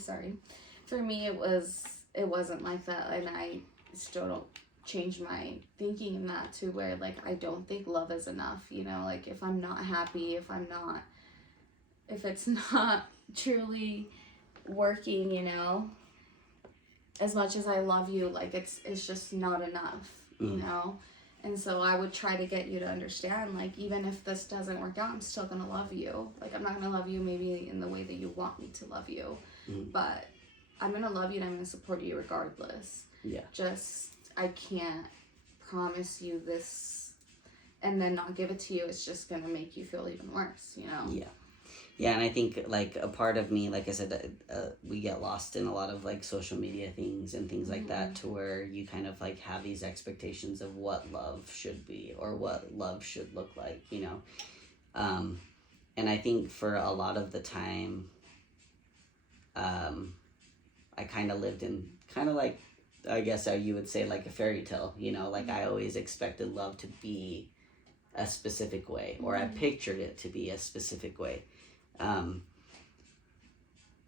it wasn't like that, and I still don't change my thinking in that, to where like I don't think love is enough, you know. Like if I'm not happy, if it's not truly working, you know, as much as I love you, like it's just not enough, you know. And so I would try to get you to understand, like, even if this doesn't work out, I'm still gonna love you. Like, I'm not gonna love you maybe in the way that you want me to love you, but I'm gonna love you and I'm gonna support you regardless. Just, I can't promise you this and then not give it to you. It's just gonna make you feel even worse, you know? Yeah, and I think like a part of me, like I said, we get lost in a lot of like social media things and things like that, to where you kind of like have these expectations of what love should be or what love should look like, you know. And I think for a lot of the time, I kind of lived in kind of like, I guess you would say like a fairy tale, you know, like I always expected love to be a specific way, or I pictured it to be a specific way.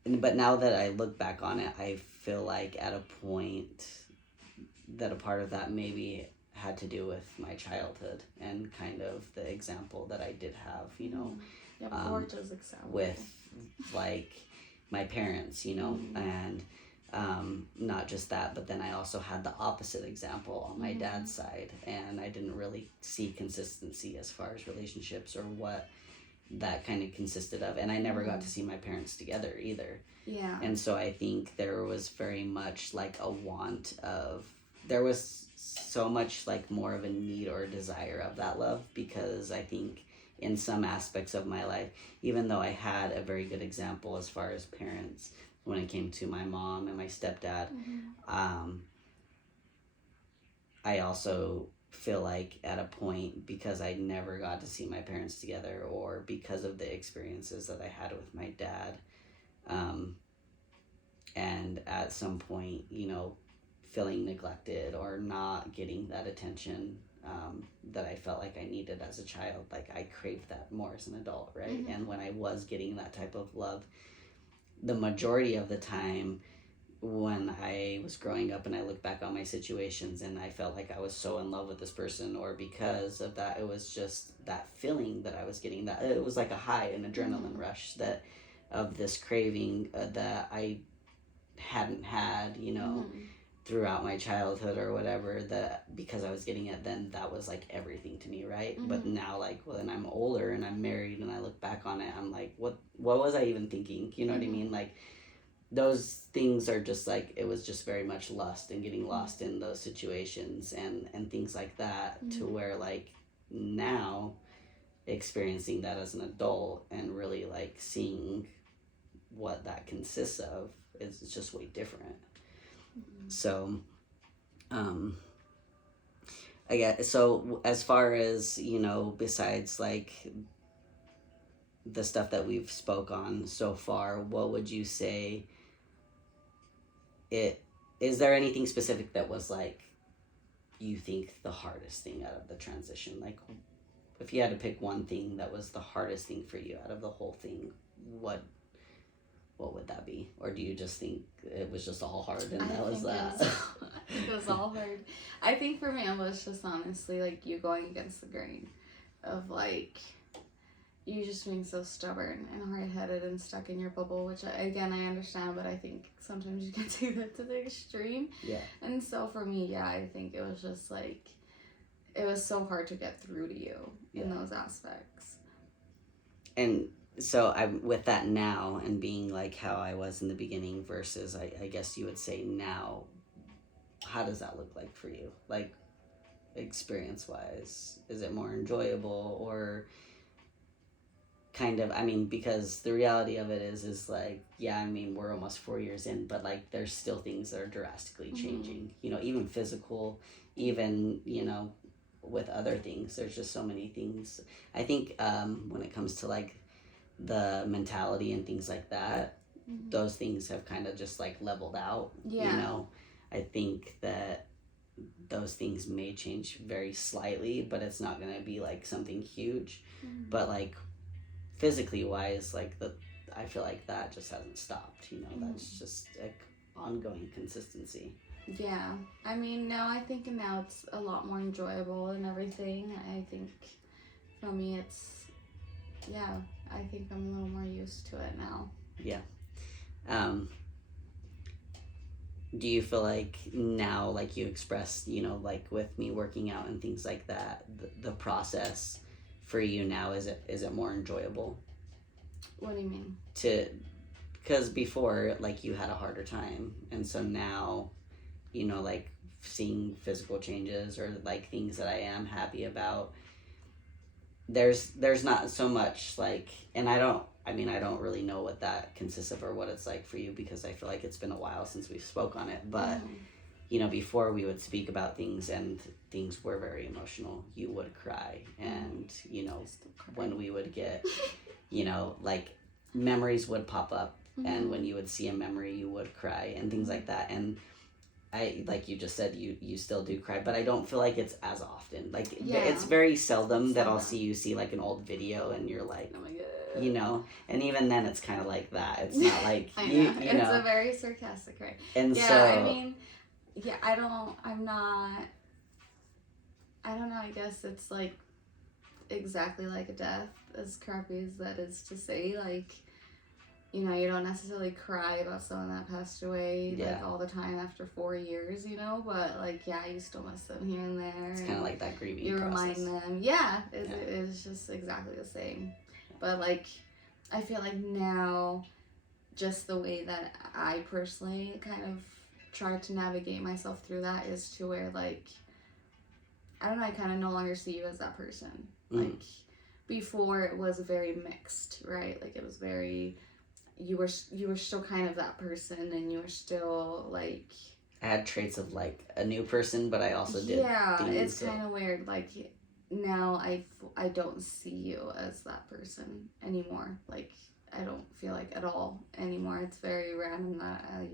But now that I look back on it, I feel like at a point that a part of that maybe had to do with my childhood and kind of the example that I did have, you know, with like my parents, you know, and not just that, but then I also had the opposite example on my dad's side, and I didn't really see consistency as far as relationships or what that kind of consisted of, and I never got to see my parents together either. And so I think there was very much like a want of, there was so much like more of a need or a desire of that love, because I think in some aspects of my life, even though I had a very good example as far as parents when it came to my mom and my stepdad, I also feel like at a point, because I never got to see my parents together, or because of the experiences that I had with my dad, and at some point, you know, feeling neglected or not getting that attention that I felt like I needed as a child, like I craved that more as an adult, right? And when I was getting that type of love, the majority of the time when I was growing up and I look back on my situations and I felt like I was so in love with this person, or because of that, it was just that feeling that I was getting, that it was like a high, an adrenaline rush, that of this craving that I hadn't had, you know, throughout my childhood or whatever, that because I was getting it then, that was like everything to me, right? But now, like, when I'm older and I'm married and I look back on it, I'm like, what was I even thinking? You know what I mean? Like, those things are just like, it was just very much lust and getting lost in those situations and things like that, to where like now experiencing that as an adult and really like seeing what that consists of is just way different. So I guess, so as far as, you know, besides like the stuff that we've spoke on so far, what would you say it is? There anything specific that was like, you think the hardest thing out of the transition? Like, if you had to pick one thing that was the hardest thing for you out of the whole thing, what would that be? Or do you just think it was just all hard and that was that? I think it was all hard. I think for me it was just honestly like you going against the grain of like you just being so stubborn and hard-headed and stuck in your bubble, which again I understand, but I think sometimes you can take that to the extreme. Yeah. And so for me, yeah, I think it was just like it was so hard to get through to you in those aspects. And so I'm with that now and being like how I was in the beginning versus I guess you would say now, how does that look like for you? Like, experience wise, is it more enjoyable or kind of, I mean, because the reality of it is like, yeah, I mean, we're almost 4 years in, but like there's still things that are drastically changing, you know, even physical, even, you know, with other things, there's just so many things. I think when it comes to like the mentality and things like that, those things have kind of just like leveled out. You know, I think that those things may change very slightly, but it's not going to be like something huge. But like physically wise, like I feel like that just hasn't stopped, you know. That's just like ongoing consistency. Yeah, I mean, no, I think now it's a lot more enjoyable and everything. I think for me it's, yeah, I think I'm a little more used to it now. Yeah. Do you feel like now, like you expressed, you know, like with me working out and things like that, the process for you now, is it more enjoyable? What do you mean? Because before, like, you had a harder time, and so now, you know, like seeing physical changes or like things that I am happy about, there's not so much like, and I don't really know what that consists of or what it's like for you, because I feel like it's been a while since we spoke on it, but you know, before we would speak about things and things were very emotional, you would cry, and you know, when we would get you know, like memories would pop up, and when you would see a memory you would cry and things like that. And I, like you just said, you still do cry, but I don't feel like it's as often. Like, it's very seldom that I'll see like an old video and you're like, oh my God, you know, and even then it's kind of like that. It's not like I you know. It's a very sarcastic cry. And yeah, so I mean, yeah, I don't know, I guess it's like exactly like a death, as crappy as that is to say. Like, you know, you don't necessarily cry about someone that passed away like all the time after 4 years, you know, but like, yeah, you still miss them here and there. It's kind of like that grieving you process. Remind them. Yeah, it's just exactly the same. But like, I feel like now, just the way that I personally kind of try to navigate myself through that is to where, like, I don't know, I kind of no longer see you as that person. Like, before it was very mixed, right? Like, it was very, you were still kind of that person, and you were still like, I had traits of like a new person, but I also did things. It's kind of weird. Like, now I don't see you as that person anymore. Like, I don't feel like at all anymore. It's very random that I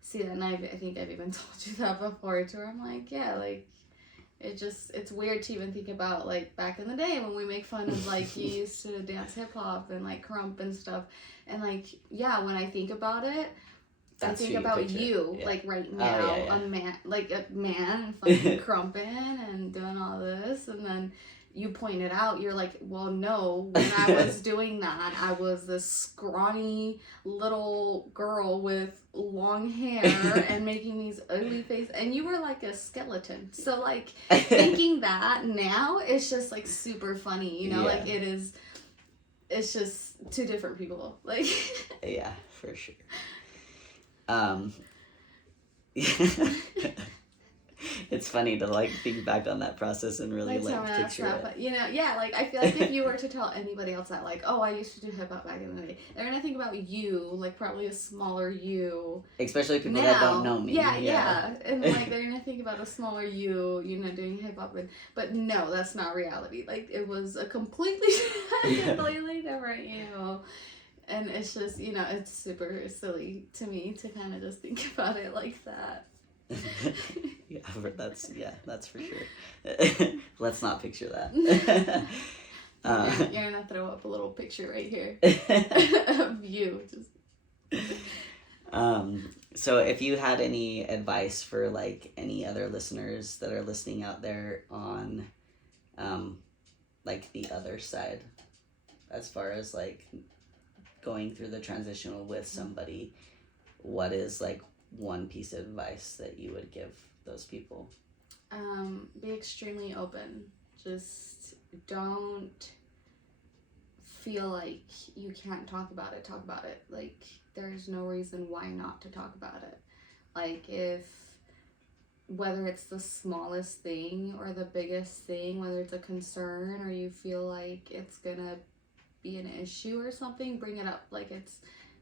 see that, and I think I've even told you that before too, where I'm like, yeah, like, it's weird to even think about, like, back in the day when we make fun of, like, you used to dance hip-hop and, like, krump and stuff, and, like, yeah, when I think about it, That's I think about you, yeah. like, right now, a man fucking crumping and doing all this, and then, you pointed out, you're like, well, no, when I was doing that, I was this scrawny little girl with long hair and making these ugly faces, and you were like a skeleton. So like thinking that now is just like super funny, you know, Yeah. like it's just two different people, like. Yeah, for sure. It's funny to like think back on that process and really like picture it. But, you know, yeah, like I feel like if you were to tell anybody else that, like, oh, I used to do hip hop back in the day, they're gonna think about you, like probably a smaller you. Especially people now. that don't know me. Yeah, and like they're gonna think about a smaller you, you know, doing hip hop, but no, that's not reality. Like it was a completely different you. And it's just, you know, it's super silly to me to kind of just think about it like that. That's for sure. Let's not picture that. You're gonna throw up a little picture right here of you. So if you had any advice for like any other listeners that are listening out there on like the other side, as far as like going through the transitional with somebody, what is like one piece of advice that you would give those people? Be extremely open. Just don't feel like you can't talk about it. Talk about it. Like there's no reason why not to talk about it. Like whether it's the smallest thing or the biggest thing, whether it's a concern or you feel like it's gonna be an issue or something, bring it up. Like it's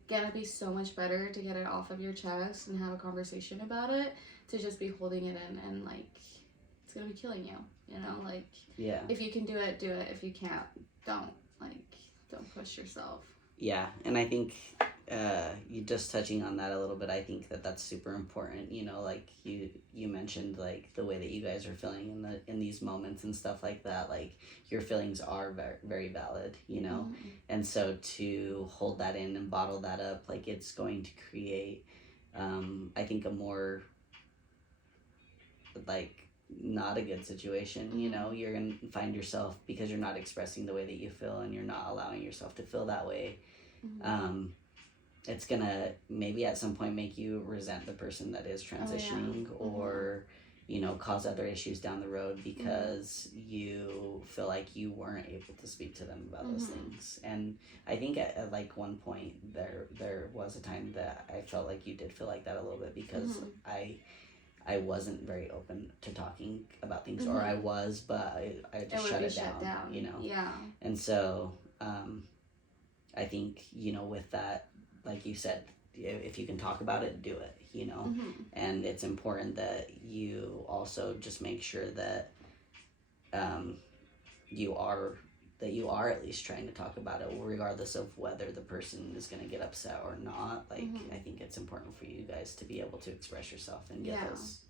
gonna be so much better to get it off of your chest and have a conversation about it, to just be holding it in and like it's gonna be killing you, you know, like yeah, if you can do it, do it. If you can't, don't push yourself. Yeah, and I think you just touching on that a little bit, I think that's super important, you know, like you mentioned like the way that you guys are feeling in these moments and stuff like that, like your feelings are very, very valid, you know. Mm-hmm. And so to hold that in and bottle that up, like it's going to create I think a more like not a good situation, you know. You're gonna find yourself, because you're not expressing the way that you feel and you're not allowing yourself to feel that way, it's gonna maybe at some point make you resent the person that is transitioning, or you know, cause other issues down the road because you feel like you weren't able to speak to them about those things. And I think at like one point there was a time that I felt like you did feel like that a little bit, because I wasn't very open to talking about things, or I was, but I just shut it down, you know? Yeah. And so, I think, you know, with that, like you said, if you can talk about it, do it, you know? And it's important that you also just make sure that, you are at least trying to talk about it, regardless of whether the person is going to get upset or not. Like, I think it's important for you guys to be able to express yourself and get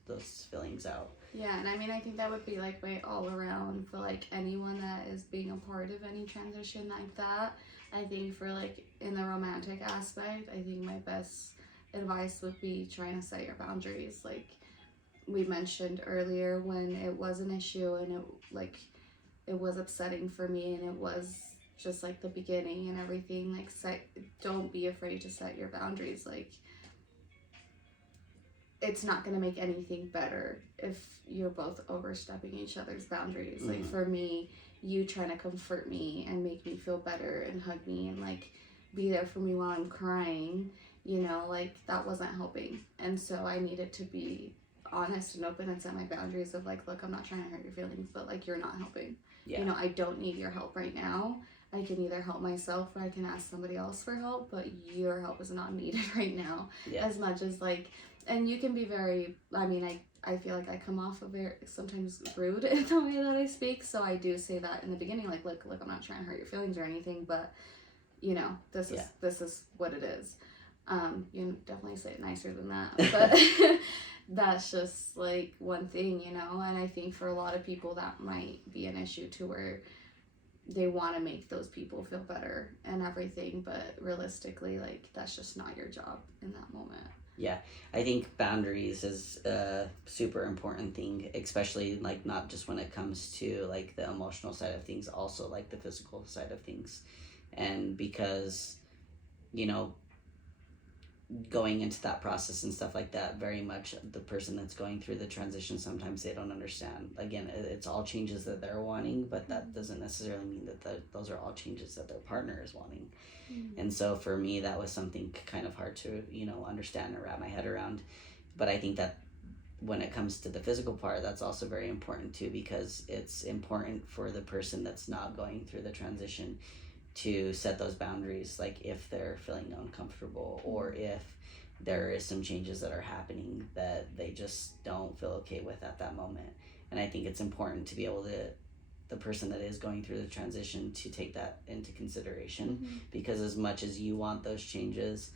those feelings out. Yeah, and I mean, I think that would be like way all around for like anyone that is being a part of any transition like that. I think for like in the romantic aspect, I think my best advice would be trying to set your boundaries. Like we mentioned earlier, when it was an issue and it was upsetting for me, and it was just like the beginning and everything, like don't be afraid to set your boundaries. Like it's not going to make anything better if you're both overstepping each other's boundaries. Like for me, you trying to comfort me and make me feel better and hug me and like be there for me while I'm crying, you know, like that wasn't helping. And so I needed to be honest and open and set my boundaries of like, look, I'm not trying to hurt your feelings, but like you're not helping. Yeah. You know, I don't need your help right now. I can either help myself or I can ask somebody else for help, but your help is not needed right now. Yeah. As much as like, and you can be very, I mean, I feel like I come off a very sometimes rude in the way that I speak, so I do say that in the beginning, like, look, I'm not trying to hurt your feelings or anything, but you know, this is what it is. You can definitely say it nicer than that, but that's just like one thing, you know. And I think for a lot of people that might be an issue too, where they want to make those people feel better and everything, but realistically, like that's just not your job in that moment. Yeah, I think boundaries is a super important thing, especially like not just when it comes to like the emotional side of things, also like the physical side of things. And because, you know, going into that process and stuff like that, very much the person that's going through the transition, sometimes they don't understand. Again, it's all changes that they're wanting, but that doesn't necessarily mean that those are all changes that their partner is wanting. And so for me, that was something kind of hard to, understand and wrap my head around. But I think that when it comes to the physical part, that's also very important too, because it's important for the person that's not going through the transition to set those boundaries, like if they're feeling uncomfortable or if there is some changes that are happening that they just don't feel okay with at that moment. And I think it's important to be able to, the person that is going through the transition, to take that into consideration, because as much as you want those changes,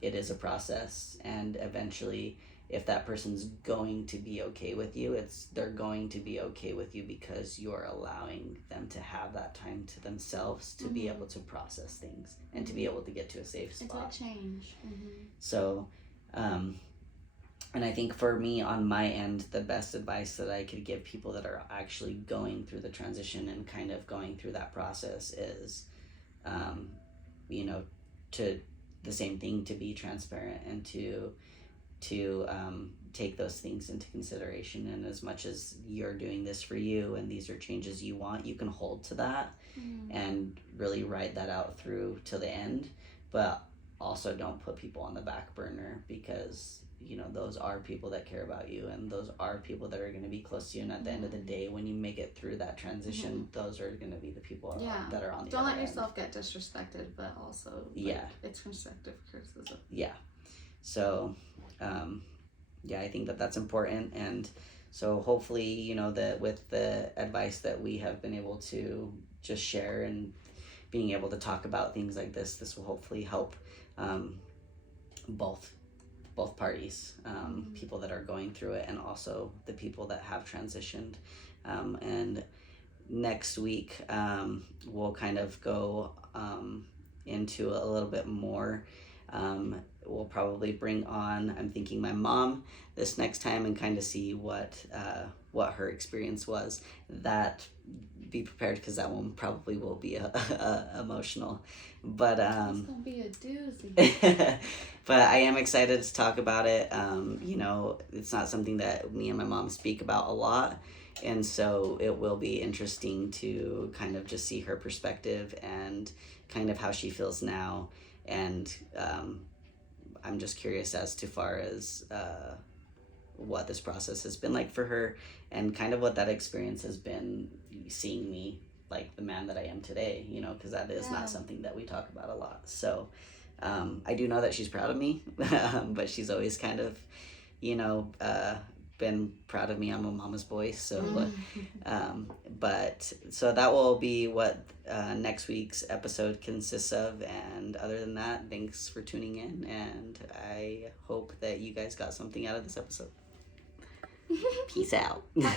it is a process, and eventually if that person's going to be okay with you, they're going to be okay with you because you're allowing them to have that time to themselves to be able to process things and to be able to get to a safe spot. It's a change. So and I think for me on my end, the best advice that I could give people that are actually going through the transition and kind of going through that process is to the same thing, to be transparent and to take those things into consideration. And as much as you're doing this for you and these are changes you want, you can hold to that and really ride that out through to the end. But also don't put people on the back burner, because those are people that care about you, and those are people that are going to be close to you. And at the end of the day, when you make it through that transition, those are going to be the people that are on the Don't other let yourself end. get disrespected, but also it's constructive criticism. So I think that that's important. And so hopefully, that with the advice that we have been able to just share and being able to talk about things like this will hopefully help both parties, people that are going through it and also the people that have transitioned. And next week, we'll kind of go into a little bit more. We'll probably bring on, I'm thinking, my mom this next time, and kind of see what her experience was. That, be prepared, because that one probably will be emotional. But it's gonna be a doozy. but I am excited to talk about it. It's not something that me and my mom speak about a lot, and so it will be interesting to kind of just see her perspective and kind of how she feels now. And I'm just curious as to far as what this process has been like for her, and kind of what that experience has been, seeing me like the man that I am today, because that is not something that we talk about a lot. So I do know that she's proud of me, but she's always kind of, been proud of me. I'm a mama's boy. So, but so that will be what next week's episode consists of. And other than that, thanks for tuning in. And I hope that you guys got something out of this episode. Peace out. Bye.